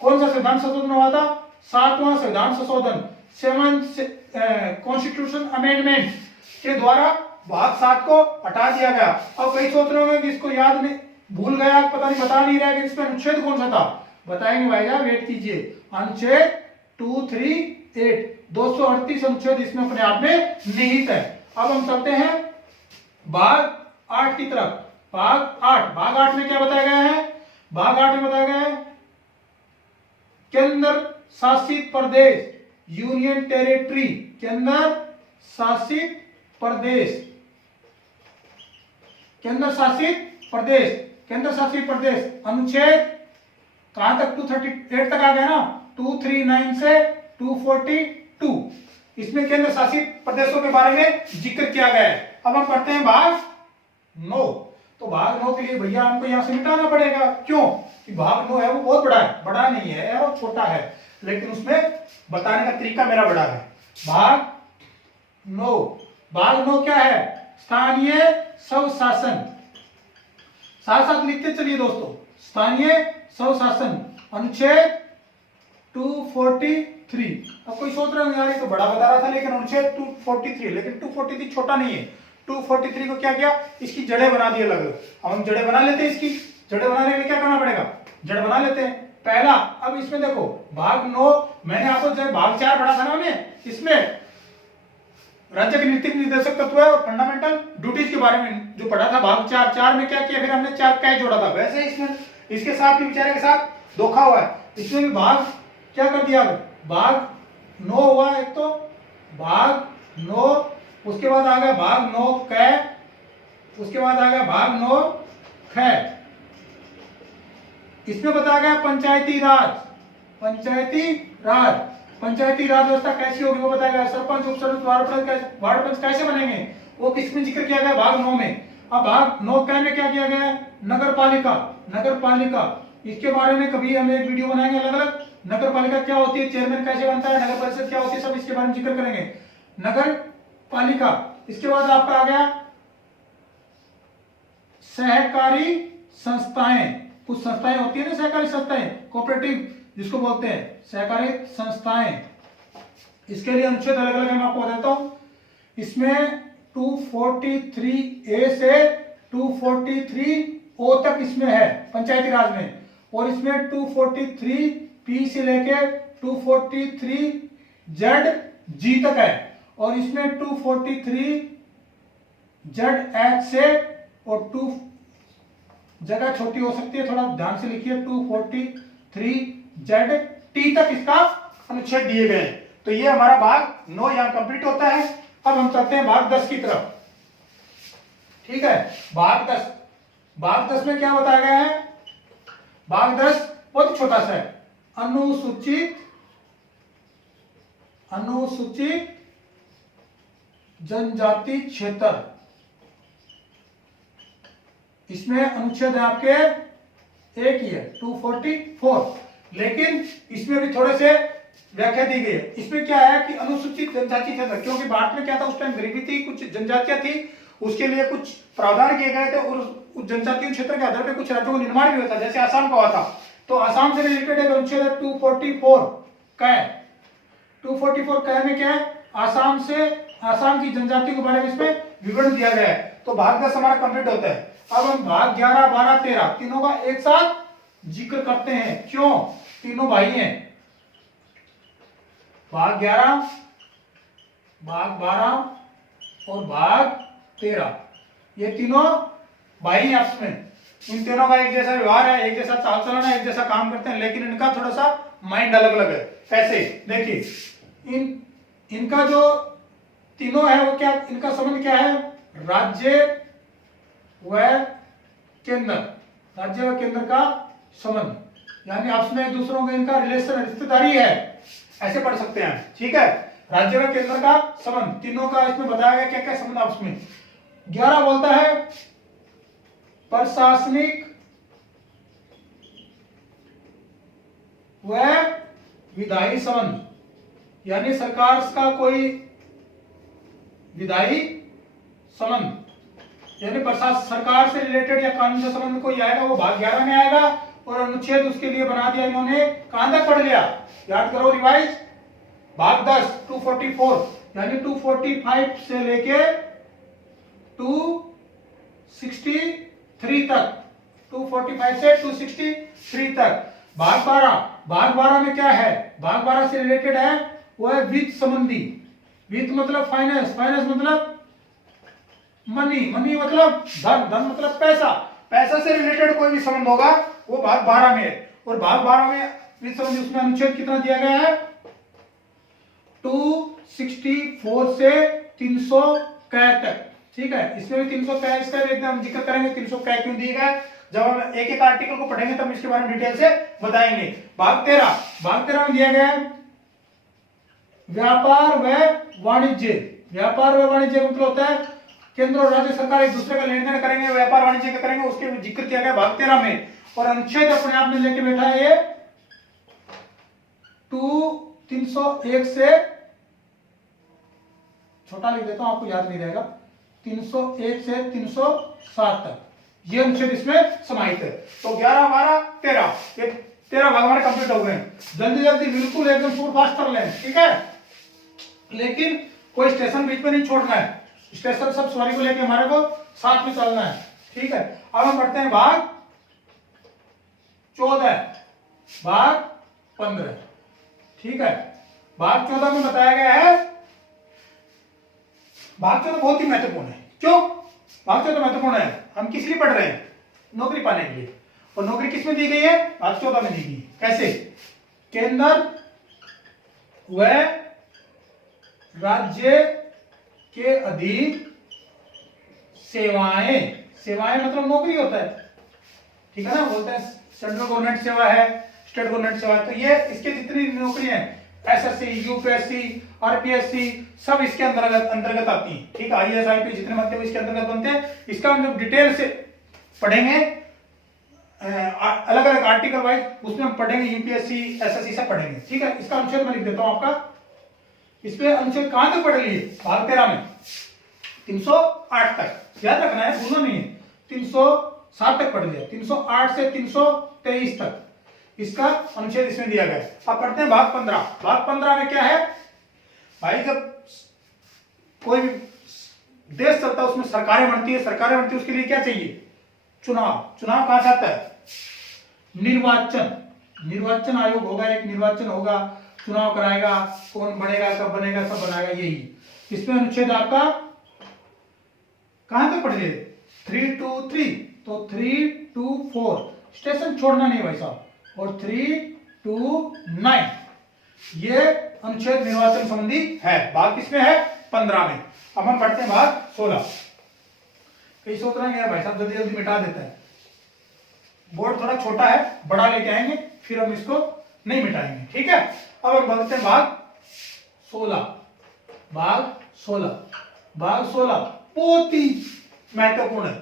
कौन सा संविधान संशोधन हुआ था? 7वां संविधान संशोधन, 7th कॉन्स्टिट्यूशन अमेंडमेंट के द्वारा भाग 7 को हटा दिया गया। अब कई सोच रहे होंगे कि इसको याद नहीं, भूल गया, पता नहीं, बता नहीं रहा कि इसमें अनुच्छेद कौन सा था। बताएंगे भाईजान, वेट कीजिए। अनुच्छेद 238, 238 अनुच्छेद इसमें अपने आप में निहित है। अब हम चलते हैं भाग 8 की तरफ। भाग 8 में क्या बताया गया है? भाग 8 में बताया गया है केंद्र शासित प्रदेश, यूनियन टेरिटरी, केंद्र शासित प्रदेश, केंद्र शासित प्रदेश, केंद्र शासित प्रदेश। अनुच्छेद कहां तक? 238 तक आ गया ना, 239 से 242। इसमें केंद्र शासित प्रदेशों के बारे में जिक्र किया गया है। अब हम पढ़ते हैं भाग 9। तो भाग 9 के लिए भैया हमको यहाँ से मिटाना पड़ेगा। क्यों? कि भाग 9 है वो बहुत बड़ा है, बड़ा नहीं है यार, वो छोटा है, लेकिन उसमें बताने का तरीका मेरा बड़ा है। भाग 9, भाग 9 क्या है? स्थानीय स्वशासन। साथ साथ लिखते चलिए दोस्तों, स्थानीय स्वशासन अनुच्छेद 243। अब कोई सोच रहे होंगे यार ये तो बड़ा बता रहा था, लेकिन अनुच्छेद 243, लेकिन 243 छोटा नहीं है। 243 को क्या किया? इसकी जड़ें बना दी अलग अलग। अब हम जड़ें बना लेते हैं, इसकी जड़ें बनाने के लिए क्या करना पड़ेगा? जड़ बना लेते हैं। पहला, अब इसमें देखो भाग 9 मैंने आपको जब भाग 4 पढ़ा था ना हमने, इसमें राज्य के नीति निर्देशक तत्व और फंडामेंटल ड्यूटीज के बारे में जो पढ़ा था, भाग 4 में क्या किया? फिर हमने 4 का जोड़ा था। वैसे इसमें इसके साथ भी बेचारे के साथ धोखा हुआ है। इसमें भी भाग क्या कर दिया? भाग 9 हुआ एक, तो भाग 9, उसके बाद आ गया भाग 9 कै, उसके बाद आ गया भाग 9 खै। इसमें बताया गया पंचायती राज। पंचायती राज, पंचायती राज व्यवस्था कैसी होगी वो बताया गया। सरपंच, उप सरपंच, वार्ड पंच कैसे बनेंगे वो किसमें जिक्र किया गया? भाग 9 में। अब भाग 9 कै में क्या किया गया है? नगर पालिका। नगर पालिका, इसके बारे में कभी हम एक वीडियो बनाएंगे अलग अलग। नगर पालिका क्या होती है, चेयरमैन कैसे बनता है, नगर परिषद क्या होती है, सब इसके बारे में जिक्र करेंगे। नगर पालिका, इसके बाद आपका आ गया सहकारी संस्थाएं। कुछ संस्थाएं होती है ना, सहकारी संस्थाएं, कोऑपरेटिव जिसको बोलते हैं, सहकारी संस्थाएं। इसके लिए अनुच्छेद अलग अलग मैं आपको बताता हूं। इसमें 243A से 243O तक इसमें है पंचायती राज में, और इसमें 243P से लेके 243ZG तक है, और इसमें 243ZH से, और 2 जगह छोटी हो सकती है, थोड़ा ध्यान से लिखिए, 243ZT तक इसका अनुच्छेद दिए गए हैं। तो ये हमारा भाग 9 यहां कंप्लीट होता है। अब हम चलते हैं भाग 10 की तरफ। ठीक है, भाग 10। भाग 10 में क्या बताया गया है? भाग 10 बहुत छोटा सा है। अनुसूचित जनजाति क्षेत्र। इसमें अनुच्छेद है आपके एक ही है, 244, लेकिन इसमें भी थोड़े से व्याख्या दी गई है। इसमें क्या है कि अनुसूचित जनजाति क्षेत्र, क्योंकि भारत में क्या था उस टाइम, गरीबी थी, कुछ जनजातियां थी, उसके लिए कुछ प्रावधान किए गए थे, और उस जनजातीय क्षेत्र के आधार पर कुछ राज्यों का निर्माण भी हुआ था, जैसे आसाम का हुआ था। तो आसाम से रिलेटेड एक अनुच्छेद है 244 कै। 244 कै में क्या है? आसाम की जनजाति के बारे में इसमें विवरण दिया गया है। तो भाग 10 हमारा कंप्लीट होता है। अब हम भाग 11, 12, 13 तीनों का एक साथ जिक्र करते हैं। क्यों? तीनों भाई हैं। भाग 11, भाग 12 और भाग 13, ये तीनों भाई हैं आपस में। इन तीनों का एक जैसा व्यवहार है, एक जैसा चाल चलन है, एक जैसा काम करते हैं, लेकिन इनका थोड़ा सा माइंड अलग अलग है। कैसे? देखिए, इनका जो तीनों है वो क्या, इनका संबंध क्या है? राज्य व केंद्र, राज्य व केंद्र का संबंध, यानी आपस में एक दूसरों का इनका रिलेशन, रिश्तेदारी है, ऐसे पढ़ सकते हैं। ठीक है, राज्य व केंद्र का संबंध, तीनों का इसमें बताया गया क्या क्या संबंध आपस में। 11 बोलता है प्रशासनिक व विधायी संबंध, यानी सरकार का कोई विधायी संबंध, यानी सरकार से रिलेटेड या कानून से संबंध कोई आएगा वो भाग 11 में आएगा, और अनुच्छेद उसके लिए बना दिया इन्होंने। कहां तक पढ़ लिया? याद करो, रिवाइज। भाग 10 244, यानी 245 से लेके 263 तक, 245 से 263 तक। भाग 12 में क्या है? भाग 12 से रिलेटेड है वो है वित्त संबंधी। वित्त मतलब फाइनेंस, फाइनेंस मतलब मनी, मनी मतलब धन, धन मतलब पैसा, पैसा से रिलेटेड कोई भी संबंध होगा वो भाग 12 में है। और भाग 12 में वित्त संबंधी, उसमें अनुच्छेद कितना दिया गया है? 264 से 300 कै तक। ठीक है, इसमें भी 300 कै, इसका भी एकदम जिक्र करेंगे 300 कै क्यों दिए गए। जब हम एक एक आर्टिकल को पढ़ेंगे तब इसके बारे में डिटेल से बताएंगे। भाग 13 में दिया गया है व्यापार व वाणिज्य। व्यापार व वाणिज्य मतलब होता है केंद्र और राज्य सरकार एक दूसरे का लेन देन करेंगे, व्यापार वाणिज्य का करेंगे, उसके जिक्र किया गया भाग 13 में। और अनुच्छेद अपने आप में लेके बैठा है ये 301 से, छोटा लिख देता हूं आपको याद नहीं रहेगा, 301 से 307 तक ये अनुच्छेद इसमें समाहित है। तो 11 12 13, ये 13 भाग हमारे कंप्लीट हो गए। जल्दी जल्दी बिल्कुल एकदम सुपर फास्ट कर लें, ठीक है। लेकिन कोई स्टेशन बीच में नहीं छोड़ना है, स्टेशन सब सवारी को लेके हमारे को साथ में चलना है, ठीक है। अब हम पढ़ते हैं भाग 14, भाग 15, ठीक है। भाग 14 में बताया गया है, भाग 14 बहुत ही महत्वपूर्ण है। क्यों भाग 14 महत्वपूर्ण है? हम किस लिए पढ़ रहे हैं? नौकरी पाने के लिए। और नौकरी किस में दी गई है? भाग 14 में दी गई। कैसे? केंद्र व राज्य के अधीन सेवाएं, सेवाएं मतलब नौकरी होता है, ठीक है ना। बोलते हैं सेंट्रल गवर्नमेंट सेवा है, स्टेट गवर्नमेंट सेवा है। तो ये इसके जितनी नौकरी है, एसएससी, यूपीएससी, आरपीएससी, सब इसके अंतर्गत आती है, ठीक है। आईएएस आईपीएस जितने बनते हैं इसके अंतर्गत बनते हैं। इसका हम जब डिटेल से पढ़ेंगे अलग अलग आर्टिकल वाइज, उसमें हम पढ़ेंगे यूपीएससी, एसएससी सब पढ़ेंगे, ठीक है। इसका अनुच्छेद मैं लिख देता हूं आपका। इसमें अनुच्छेद कहां तक पढ़ लिए? भाग 13 में 308 तक, याद रखना है, भूलना नहीं है। 307 तक पढ़ लिया, 308 से 323 तक इसका अनुच्छेद इसमें दिया गया है। अब पढ़ते हैं भाग 15। भाग 15 में क्या है भाई? जब कोई भी देश चलता है उसमें सरकारें बनती है, सरकारें बनती है, उसके लिए क्या चाहिए? चुनाव। चुनाव कहा जाता है? निर्वाचन। निर्वाचन आयोग होगा, एक निर्वाचन होगा, चुनाव कराएगा, कौन बनेगा, कब बनेगा, सब बनाएगा, यही। इसमें अनुच्छेद आपका कहां तक पढ़ लिए? 323, तो 324 स्टेशन छोड़ना नहीं भाई साहब, और 329 ये अनुच्छेद निर्वाचन संबंधी है। भाग किसमें है? 15 में। अब हम पढ़ते हैं भाग 16। कई सोच रहे हैं भाई साहब जल्दी जल्दी मिटा देते हैं, बोर्ड थोड़ा छोटा है, बड़ा लेके आएंगे फिर हम इसको नहीं मिटाएंगे, ठीक है। अब हम बढ़ते हैं भाग 16। भाग 16, भाग 16 बहुत ही महत्वपूर्ण है।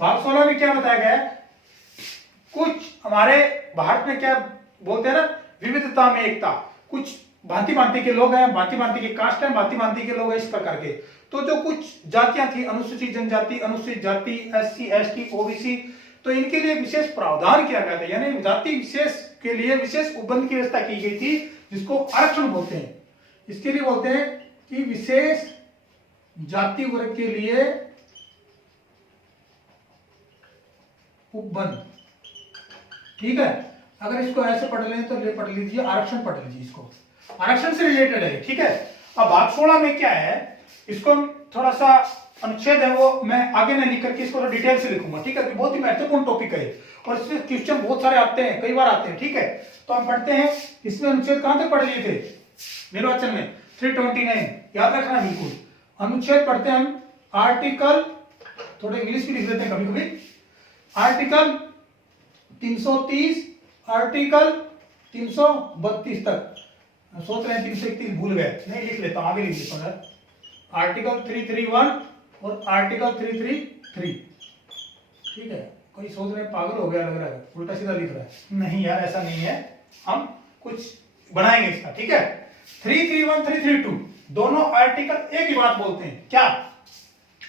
भाग 16 में क्या बताया गया है? कुछ हमारे भारत में क्या बोलते हैं ना, विविधता में एकता। कुछ भांति भांति के लोग हैं, भांति भांति के कास्ट हैं, भांति भांति के लोग हैं, इस प्रकार के। तो जो कुछ जातियां थी, अनुसूचित जनजाति, अनुसूचित जाति, एससी, एसटी, ओबीसी, तो इनके लिए विशेष प्रावधान किया गया था, यानी जाति विशेष के लिए विशेष उपबंध की व्यवस्था की गई थी, जिसको आरक्षण बोलते हैं। इसके लिए बोलते हैं कि विशेष जाति वर्ग के लिए उपबंध, ठीक है। अगर इसको ऐसे पढ़ लें तो ले पढ़ लीजिए, आरक्षण पढ़ लीजिए, इसको आरक्षण से रिलेटेड है, ठीक है। अब भाग 16 में क्या है, इसको थोड़ा सा अनुच्छेद है वो मैं आगे नहीं लिख करके इसको डिटेल से लिखूंगा, ठीक है। बहुत ही महत्वपूर्ण टॉपिक है और इसमें क्वेश्चन बहुत सारे आते हैं, कई बार आते हैं, ठीक है। तो हम पढ़ते हैं, इसमें अनुच्छेद कहां तक पढ़ लिए थे? निर्वाचन में 329, याद रखना बिल्कुल। अनुच्छेद पढ़ते हैं हम, आर्टिकल, थोड़े इंग्लिश भी लिख देते हैं कभी कभी, आर्टिकल 330, आर्टिकल 332 तक। सोच रहे हैं 331 भूल गए, नहीं लिख लेता हूं, आगे लिख लेता हूं। आर्टिकल 331 और आर्टिकल 333, ठीक है। कोई सोच रहे हैं पागल हो गया लग रहा है, उल्टा सीधा लिख रहा है। नहीं यार ऐसा नहीं है, हम कुछ बनाएंगे इसका, ठीक है। 331, 332 दोनों आर्टिकल एक ही बात बोलते हैं। क्या?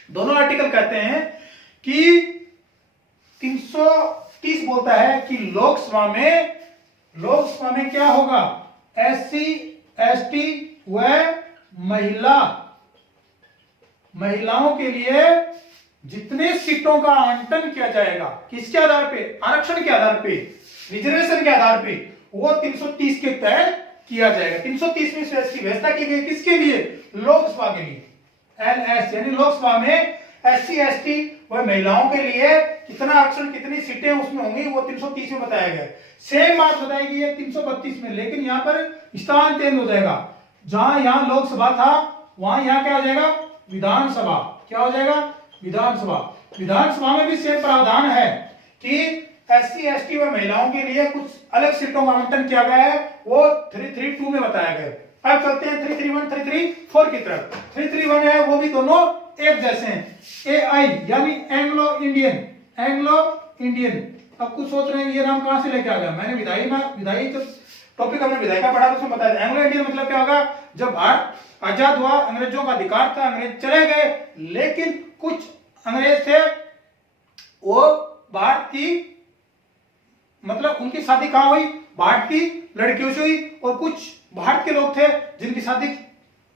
दोनों आर्टिकल कहते हैं कि 330 बोलता है कि लोकसभा में क्या होगा? एससी, एसटी व महिलाओं के लिए जितने सीटों का आवंटन किया जाएगा, किसके आधार पे? आरक्षण के आधार पे, रिजर्वेशन के आधार पे, वो 330 के तहत किया जाएगा। 330 में इसकी व्यवस्था की गई, किसके लिए? लोकसभा के लिए। एलएस यानी लोकसभा में एससी, एसटी व महिलाओं के लिए कितना आरक्षण, कितनी सीटें उसमें होंगी, वो 330 में बताया गया। सेम बात बताई गई है 332 में, लेकिन यहां पर स्थान चेंज हो जाएगा। जहां यहां लोकसभा था, वहां यहां क्या हो जाएगा? विधानसभा। क्या हो जाएगा? विधानसभा। विधानसभा में भी सेम प्रावधान है कि एससी, एसटी व महिलाओं के लिए कुछ अलग सीटों का आवंटन किया गया है, वो 332 में बताया गया। अब चलते हैं 331 334 की तरफ। 331 है वो भी दोनों एक जैसे हैं। AI यानी एंग्लो इंडियन, एंग्लो इंडियन। अब कुछ सोच रहे हैं ये नाम कहां से लेके आ गया, मैंने विधायी जब टॉपिक हमने विधायी का पढ़ा तो उसमें बताया एंग्लो इंडियन मतलब क्या होगा, जब भारत आजाद हुआ अंग्रेजों का अधिकार था, अंग्रेज चले गए, लेकिन कुछ अंग्रेज थे वो भारत की मतलब उनकी शादी कहां हुई, भारत की लड़कियों से हुई, और कुछ भारत के लोग थे जिनकी शादी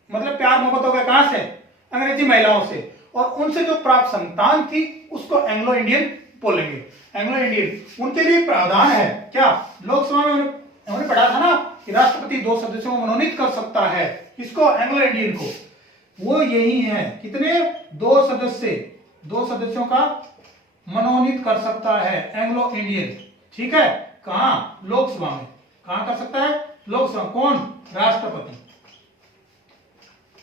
मतलब प्यार मोहब्बत हो गया कहां से, अंग्रेजी महिलाओं से, और उनसे जो प्राप्त संतान थी उसको एंग्लो इंडियन बोलेंगे। एंग्लो इंडियन उनके लिए प्रावधान है क्या, लोकसभा में हमने पढ़ा था ना कि राष्ट्रपति 2 सदस्यों को मनोनीत कर सकता है, किसको, एंग्लो इंडियन को, वो यही है कितने, 2 सदस्यों का मनोनीत कर सकता है एंग्लो इंडियन। ठीक है, कहां, लोकसभा में, कहां कर सकता है, लोकसभा, कौन, राष्ट्रपति।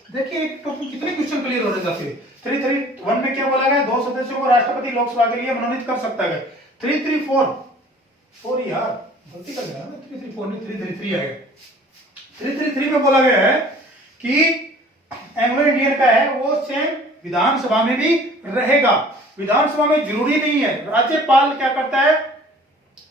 देखिए कितने क्वेश्चन क्लियर हो रहे हैं। 331 में क्या बोला गया, 2 सदस्यों को राष्ट्रपति लोकसभा के लिए मनोनीत कर सकता है। 334 यार गलती कर दिया, 334 नहीं 333 आएगा। 333 में बोला गया है कि एंग्लो इंडियन का है वो सेम विधानसभा में भी रहेगा। विधानसभा में जरूरी नहीं है, राज्यपाल क्या करता है,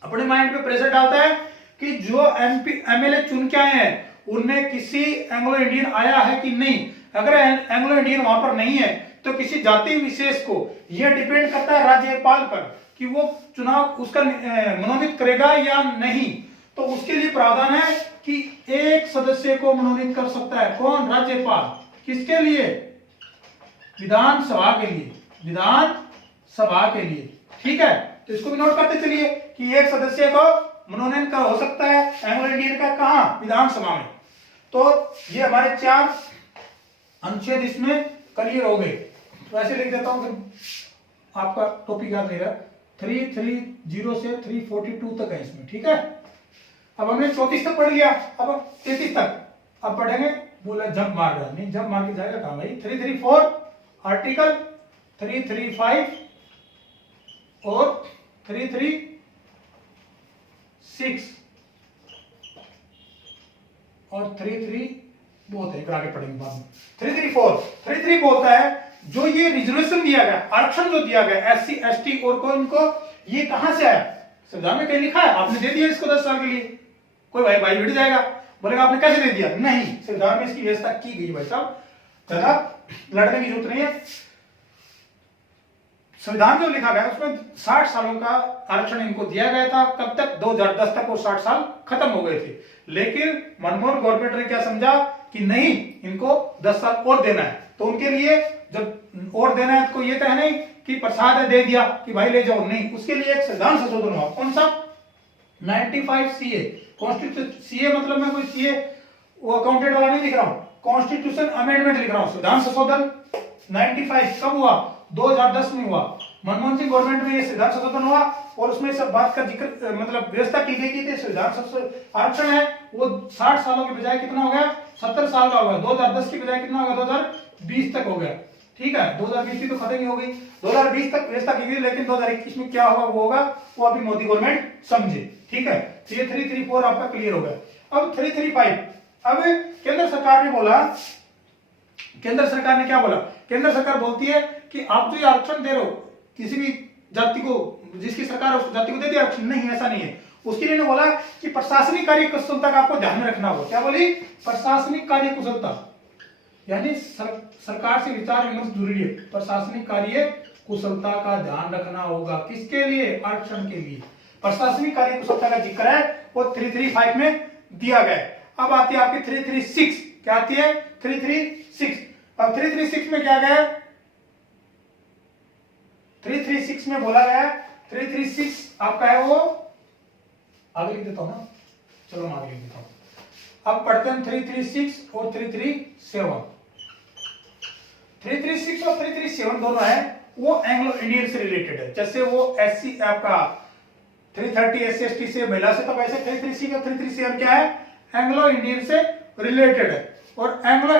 अपने माइंड पे प्रेशर डालता है कि जो MP MLA चुन के आए हैं उनमें किसी एंग्लो इंडियन आया है कि नहीं। अगर एंग्लो इंडियन वहां पर नहीं है तो किसी जाति विशेष को यह डिपेंड करता है राज्यपाल पर कि वो चुनाव उसका मनोनीत करेगा या नहीं। तो उसके लिए प्रावधान है कि एक सदस्य को मनोनीत कर सकता है कौन, राज्यपाल, किसके लिए, विधानसभा के लिए, विधानसभा के लिए। ठीक है, तो इसको भी नोट करते चलिए कि एक सदस्य को मनोनयन का हो सकता है एंग्लो इंडियन का कहां, विधानसभा में। तो ये हमारे 4 अनुच्छेद इसमें क्लियर हो गए। तो ऐसे लिख देता हूं, फिर आपका टॉपिक याद नहीं रहा। 330 से 342 तक है इसमें। ठीक है, अब हमने 34 तक पढ़ लिया, अब 33 तक अब पढ़ेंगे। बोला जब मार रहा नहीं, जब मार के जाएगा कहां भाई। 334 आर्टिकल, 335 और 336 और 33 बहुत है, आगे पढ़ेंगे बाद में। 334 बोलता है जो ये रिजर्वेशन दिया गया, आरक्षण जो दिया गया SC ST और को इनको, ये कहां से आया, संविधान में कहीं लिखा है, आपने दे दिया इसको 10 साल के लिए। कोई भाई भिड़ जाएगा, बोलेगा आपने कैसे दे दिया, नहीं, संविधान में इसकी व्यवस्था की गई। भाई साहब ज्यादा लड़ने की जरूरत नहीं है। संविधान जो लिखा गया उसमें 60 सालों का आरक्षण इनको दिया गया था। कब तक, 2010 तक वो 60 साल खत्म हो गए थे। लेकिन मनमोहन गवर्नमेंट ने क्या समझा कि नहीं, इनको 10 साल और देना है। तो उनके लिए जब और देना है तो ये तो है नहीं कि प्रसाद है दे दिया कि भाई ले जाओ, नहीं, उसके लिए एक संविधान संशोधन हुआ। कौन सा, 95 CA, कॉन्स्टिट्यूशन CA मतलब मैं कोई CA वो अकाउंटेंट वाला नहीं लिख रहा हूं, कॉन्स्टिट्यूशन अमेंडमेंट लिख रहा हूं। संविधान संशोधन 95 कब हुआ, 2010 में हुआ। मनमोहन सिंह गवर्नमेंट में ये संविधान संशोधन हुआ और उसमें सब बात का जिक्र मतलब व्यवस्था की गई कि संविधान आरक्षण है वो 60 सालों के बजाय कितना हो गया, 70 साल का हो गया। 2010 की बजाय कितना हो गया, 2020 तक हो गया। ठीक है, 2020 की तो खत्म ही हो गई, 2020 तक व्यवस्था की गई। लेकिन 2021 में क्या होगा वो होगा, वो अभी मोदी गवर्नमेंट समझे। ठीक है, तो ये 334 आपका क्लियर हो गया। अब 335, अब केंद्र सरकार ने बोला, केंद्र सरकार ने क्या बोला, केंद्र सरकार बोलती है कि आप जो ये आरक्षण दे रहे हो किसी भी जाति को, जिसकी सरकार है उस जाति को दे दिया आरक्षण, नहीं, ऐसा नहीं है। उसके लिए ने बोला कि प्रशासनिक कार्य कुशलता का आपको ध्यान में रखना होगा। क्या बोली, प्रशासनिक कार्य कुशलता, यानी सरकार से विचार विमर्श जरूरी है। प्रशासनिक कार्य कुशलता का ध्यान रखना होगा, किसके लिए, आरक्षण के लिए। प्रशासनिक कार्य कुशलता का जिक्र है वो 335 में दिया गया है। अब आती है आपकी 336, क्या आती है, 336। अब 336 में क्या गया, 336 में बोला गया, 336 आपका है वो, आगे लिख देता हूं ना, चलो मैं आगे लिख देता हूं। अब पढ़ते हैं 336 और 337। 336 और 337 दोनों है वो एंग्लो इंडियन से रिलेटेड है। जैसे वो SC आपका 330 SC ST से महिला से, तो वैसे 336 और 337 क्या है, एंग्लो इंडियन से रिलेटेड है। और एंग्लो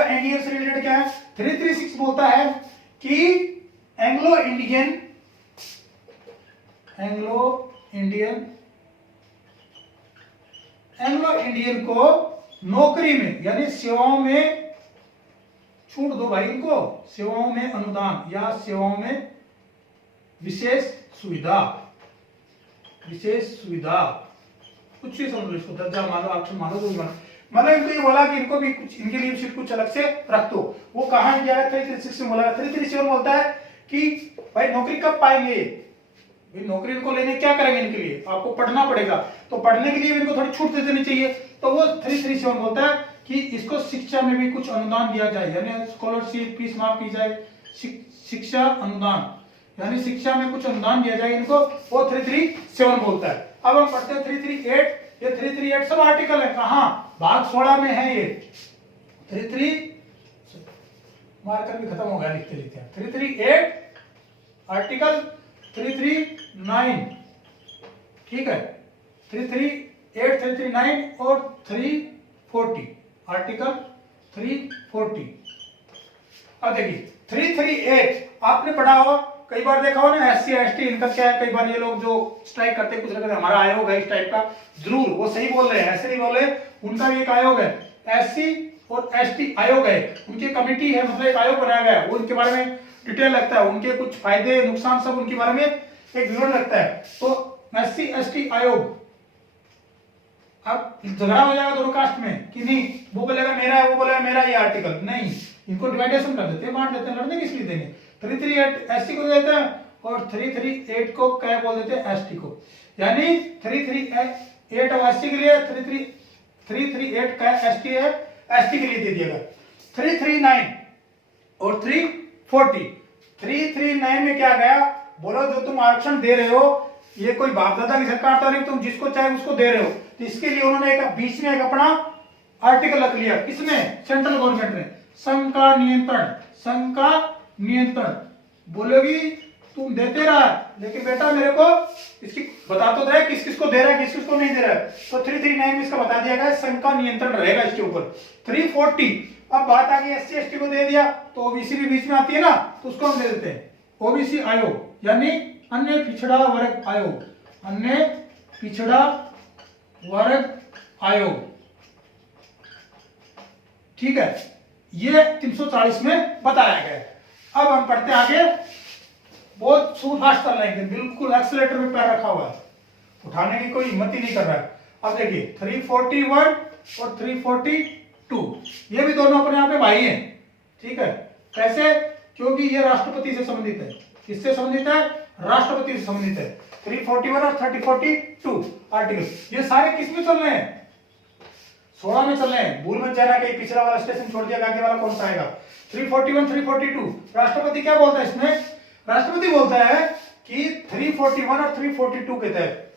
इंडियन से रिलेटेड क्या है, 336 बोलता है कि एंग्लो इंडियन को नौकरी में यानी सेवाओं में छूट दो भाई इनको, सेवाओं में अनुदान या सेवाओं में विशेष सुविधा, विशेष सुविधा कुछ भी समझ लो इसको, दर्जा मान लो, ऑप्शन मान लो, जो भी मान लो। मतलब इनको ये बोला कि इनको भी कुछ इनके लिए सीट कुछ अलग से रख दो। वो कहां गया है 336 में बोला, 337 बोलता है कि भाई नौकरी कब पाएंगे, भाई नौकरी इनको लेने क्या करेंगे, इनके लिए आपको पढ़ना पड़ेगा, तो पढ़ने के लिए इनको थोड़ी छूट दे देनी चाहिए। तो वो 337 बोलता है कि इसको शिक्षा में भी कुछ अनुदान दिया जाए, यानी स्कॉलरशिप, फीस माफ की जाए, शिक्षा अनुदान यानी शिक्षा में कुछ अनुदान दिया जाए इनको, वो 337 बोलता है। अब हम पढ़ते हैं 338। ये 338 सब आर्टिकल है, कहां भाग 16 में है ये 33 मार्कर भी खत्म हो गया लिखते लिखते हैं। 338 आर्टिकल 339 ठीक है, 338 339 और 340 आर्टिकल 340। अब देखिए 338 आपने पढ़ा हो, कई बार देखा हो ना SC ST इनका क्या है, कई बार ये लोग जो स्ट्राइक करते हैं कुछ लगता है हमारा आयोग है इस टाइप का, जरूर वो सही बोल रहे हैं, ऐसे नहीं बोल रहे, उनका भी एक आयोग है, SC और ST आयोग है, उनकी कमेटी है, मतलब एक आयोग बनाया गया है, वो उनके बारे में डिटेल लगता है, उनके कुछ फायदे नुकसान सब उनके बारे में एक विवरण लगता है। तो SC ST आयोग, अब झगड़ा हो जाएगा दोनों कास्ट में कि नहीं, वो बोलेगा मेरा है, वो बोलेगा मेरा, ये आर्टिकल नहीं, इनको डिवाइडेशन कर देते हैं, बांट देते हैं, लड़ने किस लिए देंगे। 338 SC को दे देते हैं और 338 को क्या बोल देते हैं, ST को, यानी 338 अब SC के लिए, 338 का ST है, ST के लिए दे दिया गया। 339 और 340, 339 में क्या गया, बोलो जो तुम आरक्षण दे रहे हो ये कोई बाप दादा की सरकार तो नहीं, तुम जिसको चाहे उसको दे रहे हो, तो इसके लिए उन्होंने एक बीच में एक अपना आर्टिकल रख लिया, किसमें, सेंट्रल गवर्नमेंट ने, संघ का नियंत्रण, संघ का नियंत्रण, बोलोगी तुम देते रहा लेकिन बेटा मेरे को इसकी बता तो दे किस किस को दे रहा है, किस किस को नहीं दे रहा है। तो 339 में इसका बता दिया गया, संघ का नियंत्रण रहेगा इसके ऊपर। 340 अब बात आ गई SC ST को दे दिया, तो ओबीसी भी बीच में आती है ना, तो उसको हम दे देते हैं ओबीसी आयोग, यानी अन्य पिछड़ा वर्ग आयोग, अन्य पिछड़ा वर्ग आयोग, ठीक है, ये 340 में बताया गया है। अब हम पढ़ते हैं आगे, बहुत सुफास्ट चल रहे हैं, बिल्कुल एक्सीलरेटर में पैर रखा हुआ है, उठाने की कोई हिम्मत ही नहीं कर रहा है। अब देखिए 341 और 342 ये भी दोनों अपने आप में भाई हैं, ठीक है, कैसे, क्योंकि ये राष्ट्रपति से संबंधित है, किससे संबंधित है, राष्ट्रपति से संबंधित है। 341 और 342 आर्टिकल, ये सारे किस में चल रहे हैं, 16 में चल रहे हैं, भूल मत जाना कहीं पिछला वाला स्टेशन छोड़ दिया, आगे वाला कौन सा आएगा। 341 342 राष्ट्रपति क्या बोलता है इसमें, राष्ट्रपति बोलता है कि 341 और 342 के तहत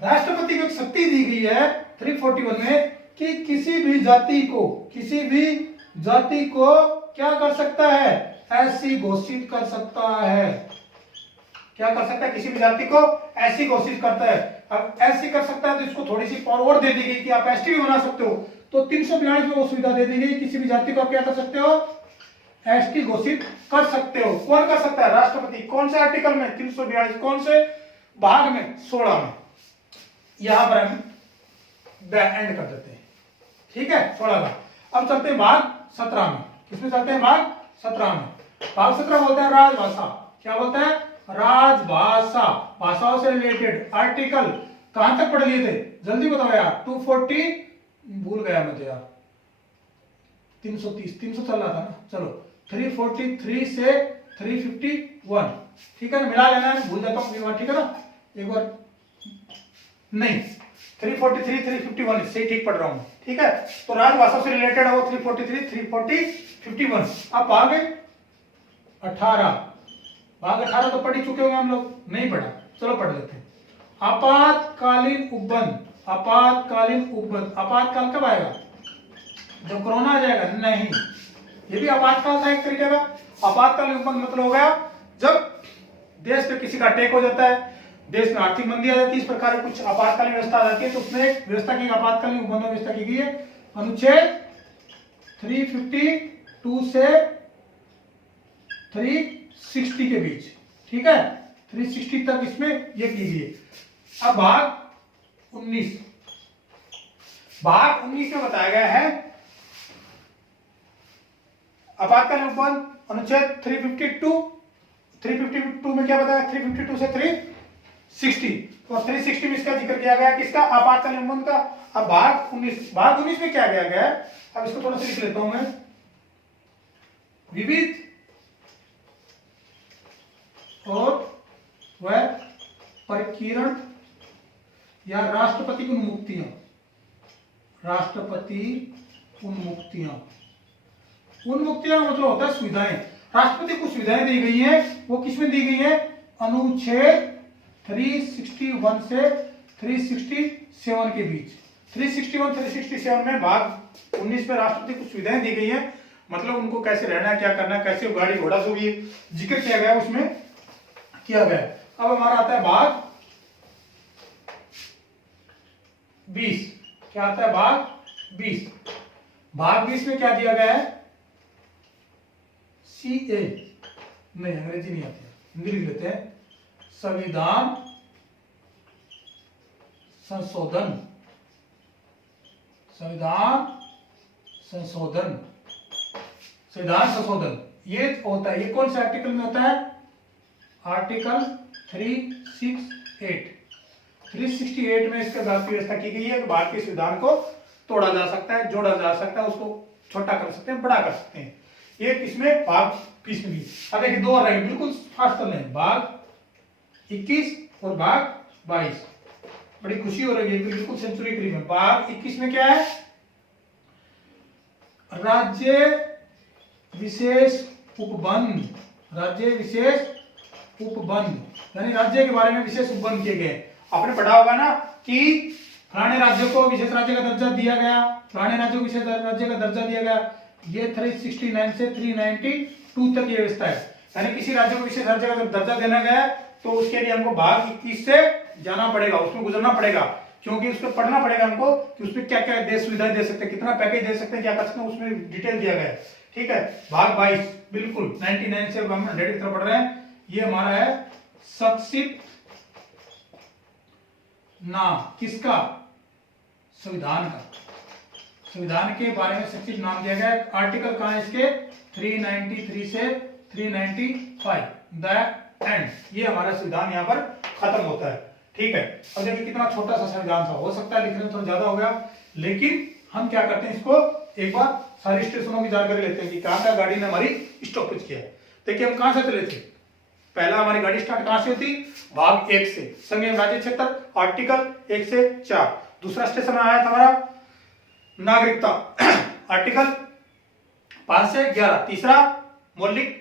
राष्ट्रपति को शक्ति दी गई है 341 में कि किसी भी जाति को, किसी भी जाति को क्या कर सकता है, ऐसी घोषित कर सकता है, क्या कर सकता है, किसी भी जाति को ऐसी घोषित करता है। अब ऐसी कर सकता है तो इसको थोड़ी सी पावर और दे दी गई कि आप एसटी भी बना सकते हो, तो 342 में वो सुविधा दे दी गई, किसी भी जाति को आप क्या कर सकते हो, एसटी घोषित कर सकते हो। कौन कर सकता है, राष्ट्रपति। कौन से आर्टिकल में, 342 कौन से भाग में, 16 में। यहां पर हम एंड कर देते हैं, ठीक है, 16 का। अब चलते हैं भाग 17 में, किसमें चलते हैं, भाग 17 में। भाग 17 बोलता है राजभाषा, क्या बोलता है, राजभाषा, भाषाओं से रिलेटेड आर्टिकल कहां तक पढ़ लिए थे, जल्दी बताओ यार। 240 भूल गया मैं तो यार, 330 300 चल रहा था ना, चलो 343 से 351, ठीक है ना, मिला लेना है, भूल जाता हूं, ठीक है ना, एक बार नहीं 343 351 से ठीक पढ़ रहा हूं, ठीक है। तो राजभाषा से रिलेटेड है वो 343 340 51। अब भाग 18, भाग 18 तो पढ़ ही चुके होंगे हम लोग, नहीं पढ़ा, चलो पढ़ लेते हैं। आपातकालीन उपबंध, आपातकालीन उपबंध, आपातकाल कब आएगा, जब कोरोना आ जाएगा, नहीं, ये भी आपातकाल था एक तरीके का। आपातकालीन उपबंध मतलब हो गया जब देश पे किसी का अटैक हो जाता है, देश में आर्थिक मंदी आ जाती है, इस प्रकार की कुछ आपातकालीन व्यवस्था आ जाती है, तो उसमें एक व्यवस्था की, आपातकालीन उपबंध व्यवस्था की गई है। अनुच्छेद 352 से 360 के बीच, ठीक है, 360 तक इसमें ये की गई है। अब भाग 19, भाग 19 में बताया गया है आपातकालीन उपबंध अनुच्छेद 352 में क्या बताया, 352 से 360, और 360 में इसका जिक्र किया गया किसका, आपातकालीन उपबंध का। अब भाग 19 में क्या किया गया है, अब इसको थोड़ा सा लिख लेता हूं मैं। विविध और वह परिकीर्ण या राष्ट्रपति उन्मुक्तियां, उन्मुक्तियां मतलब होता है सुविधाएं। राष्ट्रपति को सुविधाएं दी गई हैं, वो किसमें दी गई है, अनुच्छेद 361 से 367 के बीच। 361 367 में भाग 19 में राष्ट्रपति को सुविधाएं दी गई है, मतलब उनको कैसे रहना है, क्या करना है, कैसे गाड़ी घोड़ा जो भी जिक्र किया गया उसमें किया गया। अब हमारा आता है भाग 20। क्या आता है भाग 20? भाग 20 में क्या दिया गया है, CA नहीं, अंग्रेजी नहीं आती, हिंदी लिख लेते हैं, संविधान संशोधन, ये होता है, ये कौन से आर्टिकल में होता है, आर्टिकल 368 में इसके बाद व्यवस्था की गई है कि भारतीय संविधान को तोड़ा जा सकता है, जोड़ा जा सकता है, उसको छोटा कर सकते हैं, बड़ा कर सकते हैं। ये इसमें भाग 20 में भी। अब एक दो और रहे, बिल्कुल फास्ट कर लें, भाग 21 और भाग 22। बड़ी खुशी हो रही है, बिल्कुल सेंचुरी करीब है। भाग 21 में क्या है, राज्य विशेष उपबंध, यानी राज्य के बारे में विशेष उपबंध किए गए। आपने पढ़ा होगा ना कि फलाने राज्य को विशेष राज्य का दर्जा दिया गया, फलाने राज्य को विशेष राज्य का दर्जा दिया गया। ये 369 से 392 तक ये व्यवस्था है, यानी किसी राज्य को विशेष राज्य का दर्जा देना गया तो उसके लिए हमको भाग 21 से जाना पड़ेगा, उसमें गुजरना पड़ेगा, क्योंकि उसमें पढ़ना पड़ेगा हमको कि उसमें क्या क्या देश सुविधाएं दे सकते हैं, कितना पैकेज दे सकते हैं, क्या कर सकते हैं, उसमें डिटेल दिया गया है। ठीक है, भाग 22 बिल्कुल 99 से हम 100 की तरफ पढ़ रहे हैं। ये हमारा है संक्षिप्त नाम किसका, संविधान का, संविधान के बारे में संक्षिप्त नाम दिया गया है। आर्टिकल कहां है इसके, 393 से 395 द एंड, ये हमारा संविधान यहाँ पर खत्म होता है। ठीक है, अब देखिए कितना छोटा सा संविधान था, हो सकता है लिखने में थोड़ा ज्यादा हो गया, लेकिन हम क्या करते हैं, इसको एक बार सारे स्टेशनों की जानकारी लेते हैं कि कहां का गाड़ी ने हमारी स्टॉपेज किया है। देखिए हम कहां से चले थे, पहला हमारी गाड़ी स्टार्ट कहां से होती, भाग 1 से, संघीय राज्य क्षेत्र आर्टिकल 1 से 4। दूसरा स्टेशन आया था हमारा नागरिकता आर्टिकल 5 से 11। तीसरा मौलिक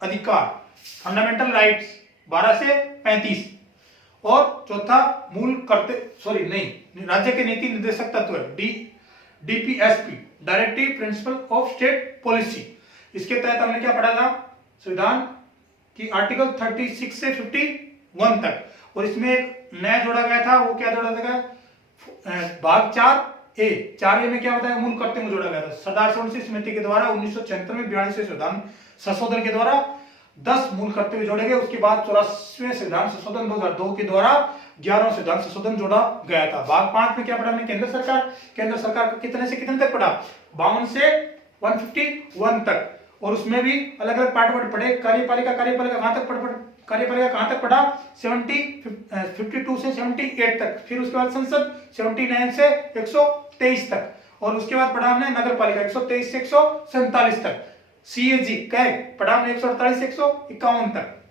अधिकार फंडामेंटल राइट्स 12 से 35। और चौथा मूल राज्य के नीति निर्देशक तत्व DPSP directive principle of state policy. इसके तहत हमने क्या पढ़ा था, संविधान की आर्टिकल 36 से 51 तक, और इसमें एक नया जोड़ा गया था, वो क्या जोड़ा गया, भाग 4A में क्या बताया, मूल कर्तव्य में जोड़ा गया था। सरदार सरोवर समिति के द्वारा 1976 में 42वें संविधान संशोधन के द्वारा 10 मूल कर्तव्य जोड़े गए। उसके बाद 84वें संविधान संशोधन 2002 के द्वारा 11वां संविधान संशोधन जोड़ा गया था। भाग 5 में क्या पढ़ा हमने, केंद्र सरकार कितने से कितने तक पढ़ा, 52 से 151 तक, और उसमें भी अलग अलग पार्ट पढ़े। कार्यपालिका कहां तक पढ़ा, 52 से 78 तक। फिर उसके बाद संसद 79 से 123 तक, और उसके बाद पढ़ा हमने नगर पालिका 123 से 147 तक। CAG पढ़ा हमने 148 से 151 तक।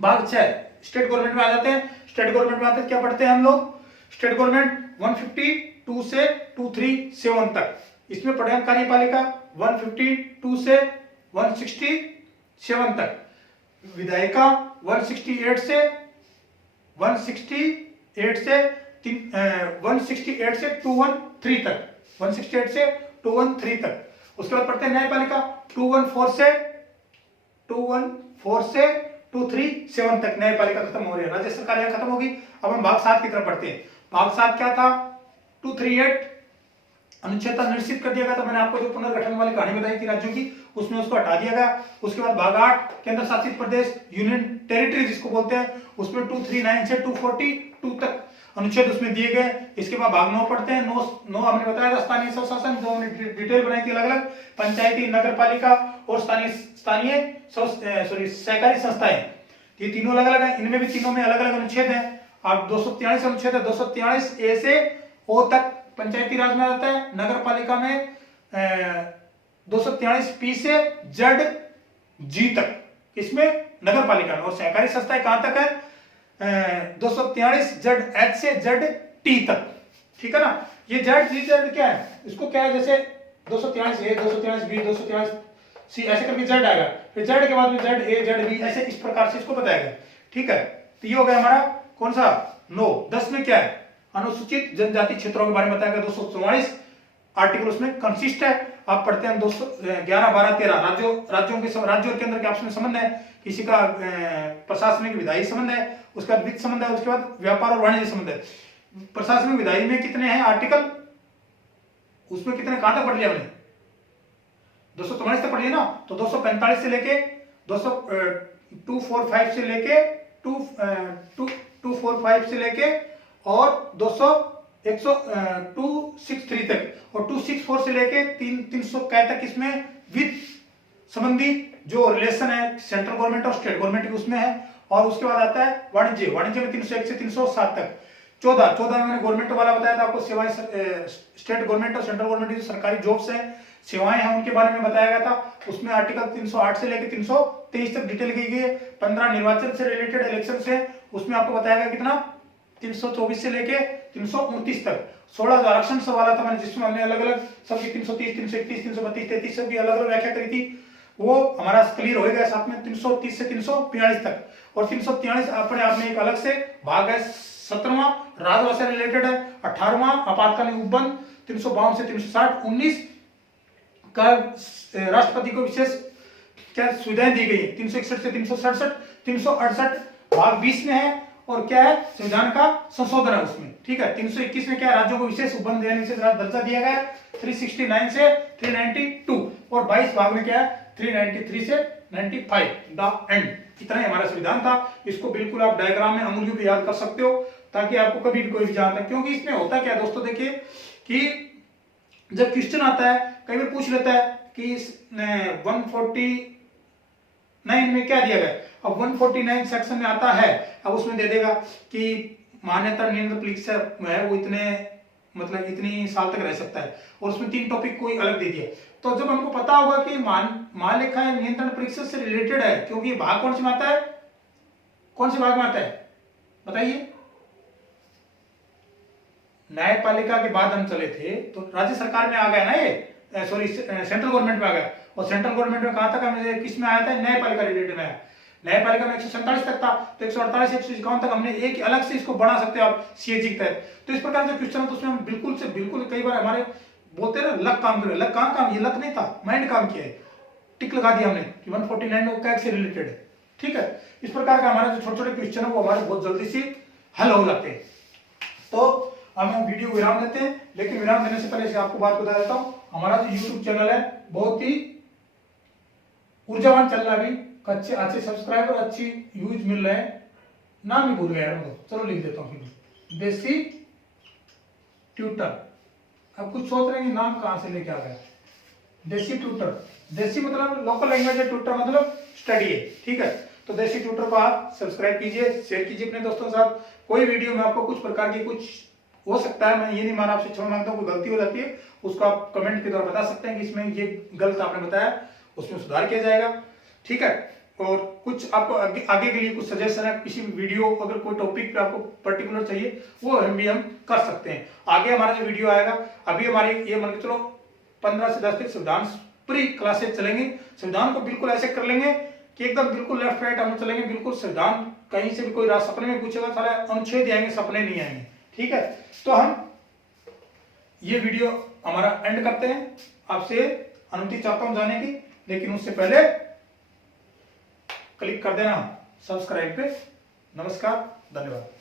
भाग 6 स्टेट गवर्नमेंट में आ जाते हैं। स्टेट गवर्नमेंट में आते हैं, क्या पढ़ते हैं हम लोग, स्टेट गवर्नमेंट 152 से 237 तक। इसमें पढ़े हम कार्यपालिका 152 से 167 तक, विधायिका 168 से 213 तक, 168 से 213 तक। उसके बाद पढ़ते हैं न्यायपालिका 214 से 237 तक। न्यायपालिका खत्म हो रही है, राज्य सरकार यहाँ खत्म होगी। अब हम भाग 7 की तरफ पढ़ते हैं। भाग 7 क्या था, 238 अनुच्छेद निश्चित कर दिया गया था। मैंने आपको जो पुनर्गठन वाली कहानी बताई थी राज्यों की, उसमें उसको हटा दिया गया। उसके बाद भाग 8 केंद्र शासित प्रदेश यूनियन टेरिटरी जिसको बोलते हैं, उसमें 239 से 242 तक अनुच्छेद उसमें दिए गए। इसके बाद भाग 9 पढ़ते हैं। 9 हमने बताया था स्थानीय स्वशासन, जो हमने डिटेल बनाई थी अलग अलग, पंचायती, नगर पालिका और सहकारी संस्थाएं, ये तीनों अलग अलग है। इनमें भी तीनों में अलग अलग अनुच्छेद हैं। आप 243 अनुच्छेद है, 243 ए से ओ तक पंचायती राज में आता है। नगर पालिका में 243 पी से जेड जी तक, इसमें नगर पालिका में। और सहकारी संस्थाएं कहां तक है? 243 जेड एच से जेड टी तक, ठीक है ना। ये जेड जी जेड क्या है, इसको क्या है, जैसे 243 ए, 243 बी, 243 सी, ऐसे करके जेड आएगा, फिर जेड के बाद में जेड ए, जेड बी, ऐसे इस प्रकार से इसको बताएगा, ठीक है। तो ये हो गया हमारा कौन सा 9। 10 में क्या है, अनुसूचित जनजाति क्षेत्रों के बारे में बताया गया। 244 आर्टिकल उसमें कंसिस्ट है। आप पढ़ते हैं 211, 12, 13 राज्यों और केंद्र के आपस में संबंध है। किसी का प्रशासनिक विधायी संबंध है, उसके बाद वित्त संबंध है, उसके बाद व्यापार और वाणिज्य संबंध है। प्रशासनिक विधायी में कितने हैं आर्टिकल, उसमें कितने, कहां तक पढ़ लिया हमने? 244 तक पढ़ लिया ना। तो 245 से लेके 245 से लेके 245 से लेके और 263 तक, और 264 से लेके 300 तक इसमें वित्त संबंधी जो रिलेशन है सेंट्रल गवर्नमेंट और स्टेट गवर्नमेंट की, उसमें है। और उसके बाद आता है वाणिज्य में 301 से 307 तक। 14 में मैंने गवर्नमेंट वाला बताया था आपको, सेवाएं, स्टेट गवर्नमेंट और सेंट्रल गवर्नमेंट की जो सरकारी जॉब्स हैं, सेवाएं हैं, उनके बारे में बताया गया था। उसमें आर्टिकल 308 से लेकर 323 तक डिटेल की गई है। 15 निर्वाचन से रिलेटेड इलेक्शन से, उसमें आपको बताया गया कितना, 324 से लेके 329 तक। 16 जो आरक्षण सवाल था मैंने, जिसमें हमने अलग अलग सबकी 330, 331, 332, 33 सबकी अलग अलग व्याख्या करी थी, वो हमारा क्लियर हो गया। साथ में 330 से 342 तक, और 343 अपने आप में एक अलग से भाग है। 17वां राजस्व से रिलेटेड है। 18वां आपातकालीन उपबंध, 352 से 360। 19 का राष्ट्रपति को विशेष क्या सुविधाएं दी गई है, 361 से 367। 368 भाग 20 में है, और क्या है, संविधान का संशोधन है उसमें, ठीक है। 321 में क्या है, राज्यों को विशेष उपबंध यानी विशेष दर्जा दिया गया है। 369 से 392, और 22 भाग में क्या है, 393 से 95 द एंड। इतना ही हमारा संविधान था। इसको बिल्कुल आप डायग्राम में अंगुलियों पे याद कर सकते हो, ताकि आपको कभी भी कोई भी जानता है। क्योंकि इसमें होता क्या है दोस्तों, देखिए कि जब क्वेश्चन आता है, कई बार पूछ लेता है कि 149 में क्या दिया गया। अब 149 सेक्शन में आता है, अब उसमें दे देगा कि मान्यता नियंत्रण परीक्षा है वो इतने मतलब इतनी साल तक रह सकता है, और उसमें 3 टॉपिक कोई अलग दे दिया। तो जब हमको पता होगा कि मान लेखा नियंत्रण परीक्षा से रिलेटेड है, क्योंकि भाग कौन से में आता है, कौन से भाग में आता है बताइए। न्यायपालिका के बाद हम चले थे तो राज्य सरकार में आ गया ना ये, सॉरी सेंट्रल गवर्नमेंट में आ गया। और सेंट्रल गवर्नमेंट में कहां तक हमें किस में आया था, न्यायपालिका रिलेटेड में आया। न्यायपालिका में 147 तक था, तो 148 151 तक हमने एक अलग से इसको बढ़ा सकते हो आप सीएजी के तहत। तो इस प्रकार जो क्वेश्चन है, तो उसमें हम बिल्कुल से बिल्कुल, कई बार हमारे बोलते हैं ना लक काम करे, लक काम, ये लक नहीं था, माइंड काम किया है, टिक लगा दिया हमने कि 149 कैग से रिलेटेड है, ठीक है। इस प्रकार का हमारे जो छोटे छोटे क्वेश्चन है वो हमारे बहुत जल्दी से हल हो जाते हैं। तो अब हम वीडियो विराम देते हैं, लेकिन विराम देने से पहले आपको बात बता देता हूं, हमारा जो यूट्यूब चैनल है बहुत ही ऊर्जावान चल रहा है। अभी अच्छे सब्सक्राइबर, अच्छी यूज मिल रहे हैं। नाम ही भूल गया यार, चलो लिख देता हूँ फिर, देसी ट्यूटर। अब कुछ सोच रहे हैं कि नाम कहां से लेके आ गया, देसी ट्यूटर। देसी मतलब लोकल लैंग्वेज है, ट्यूटर मतलब स्टडी है, ठीक है। तो देसी ट्यूटर को आप सब्सक्राइब कीजिए, शेयर कीजिए अपने दोस्तों के साथ। कोई वीडियो में आपको कुछ प्रकार की कुछ हो सकता है, मैं ये नहीं माना, आपसे क्षमा मांगता हूं, कोई गलती हो जाती है उसको आप कमेंट के द्वारा बता सकते हैं कि इसमें ये गलत आपने बताया, उसमें सुधार किया जाएगा, ठीक है। और कुछ आपको आगे के लिए कुछ सजेशन है, किसी वीडियो अगर कोई टॉपिक पे आपको पर्टिकुलर चाहिए, वो हम कर सकते हैं। आगे हमारा जो वीडियो आएगा, अभी हमारी ये मान के चलो 15 से 10 तक संविधान पूरी क्लासेस चलेंगे। संविधान को बिल्कुल ऐसे कर लेंगे कि एकदम बिल्कुल लेफ्ट राइट हम चलेंगे, बिल्कुल संविधान कहीं से भी कोई सपने में पूछेगा, सारे अनुच्छेद आएंगे, सपने नहीं आएंगे, ठीक है। तो हम ये वीडियो हमारा एंड करते हैं। आपसे अनुमति चाहता हूं जाने की, लेकिन उससे पहले क्लिक कर देना सब्सक्राइब पे। नमस्कार, धन्यवाद।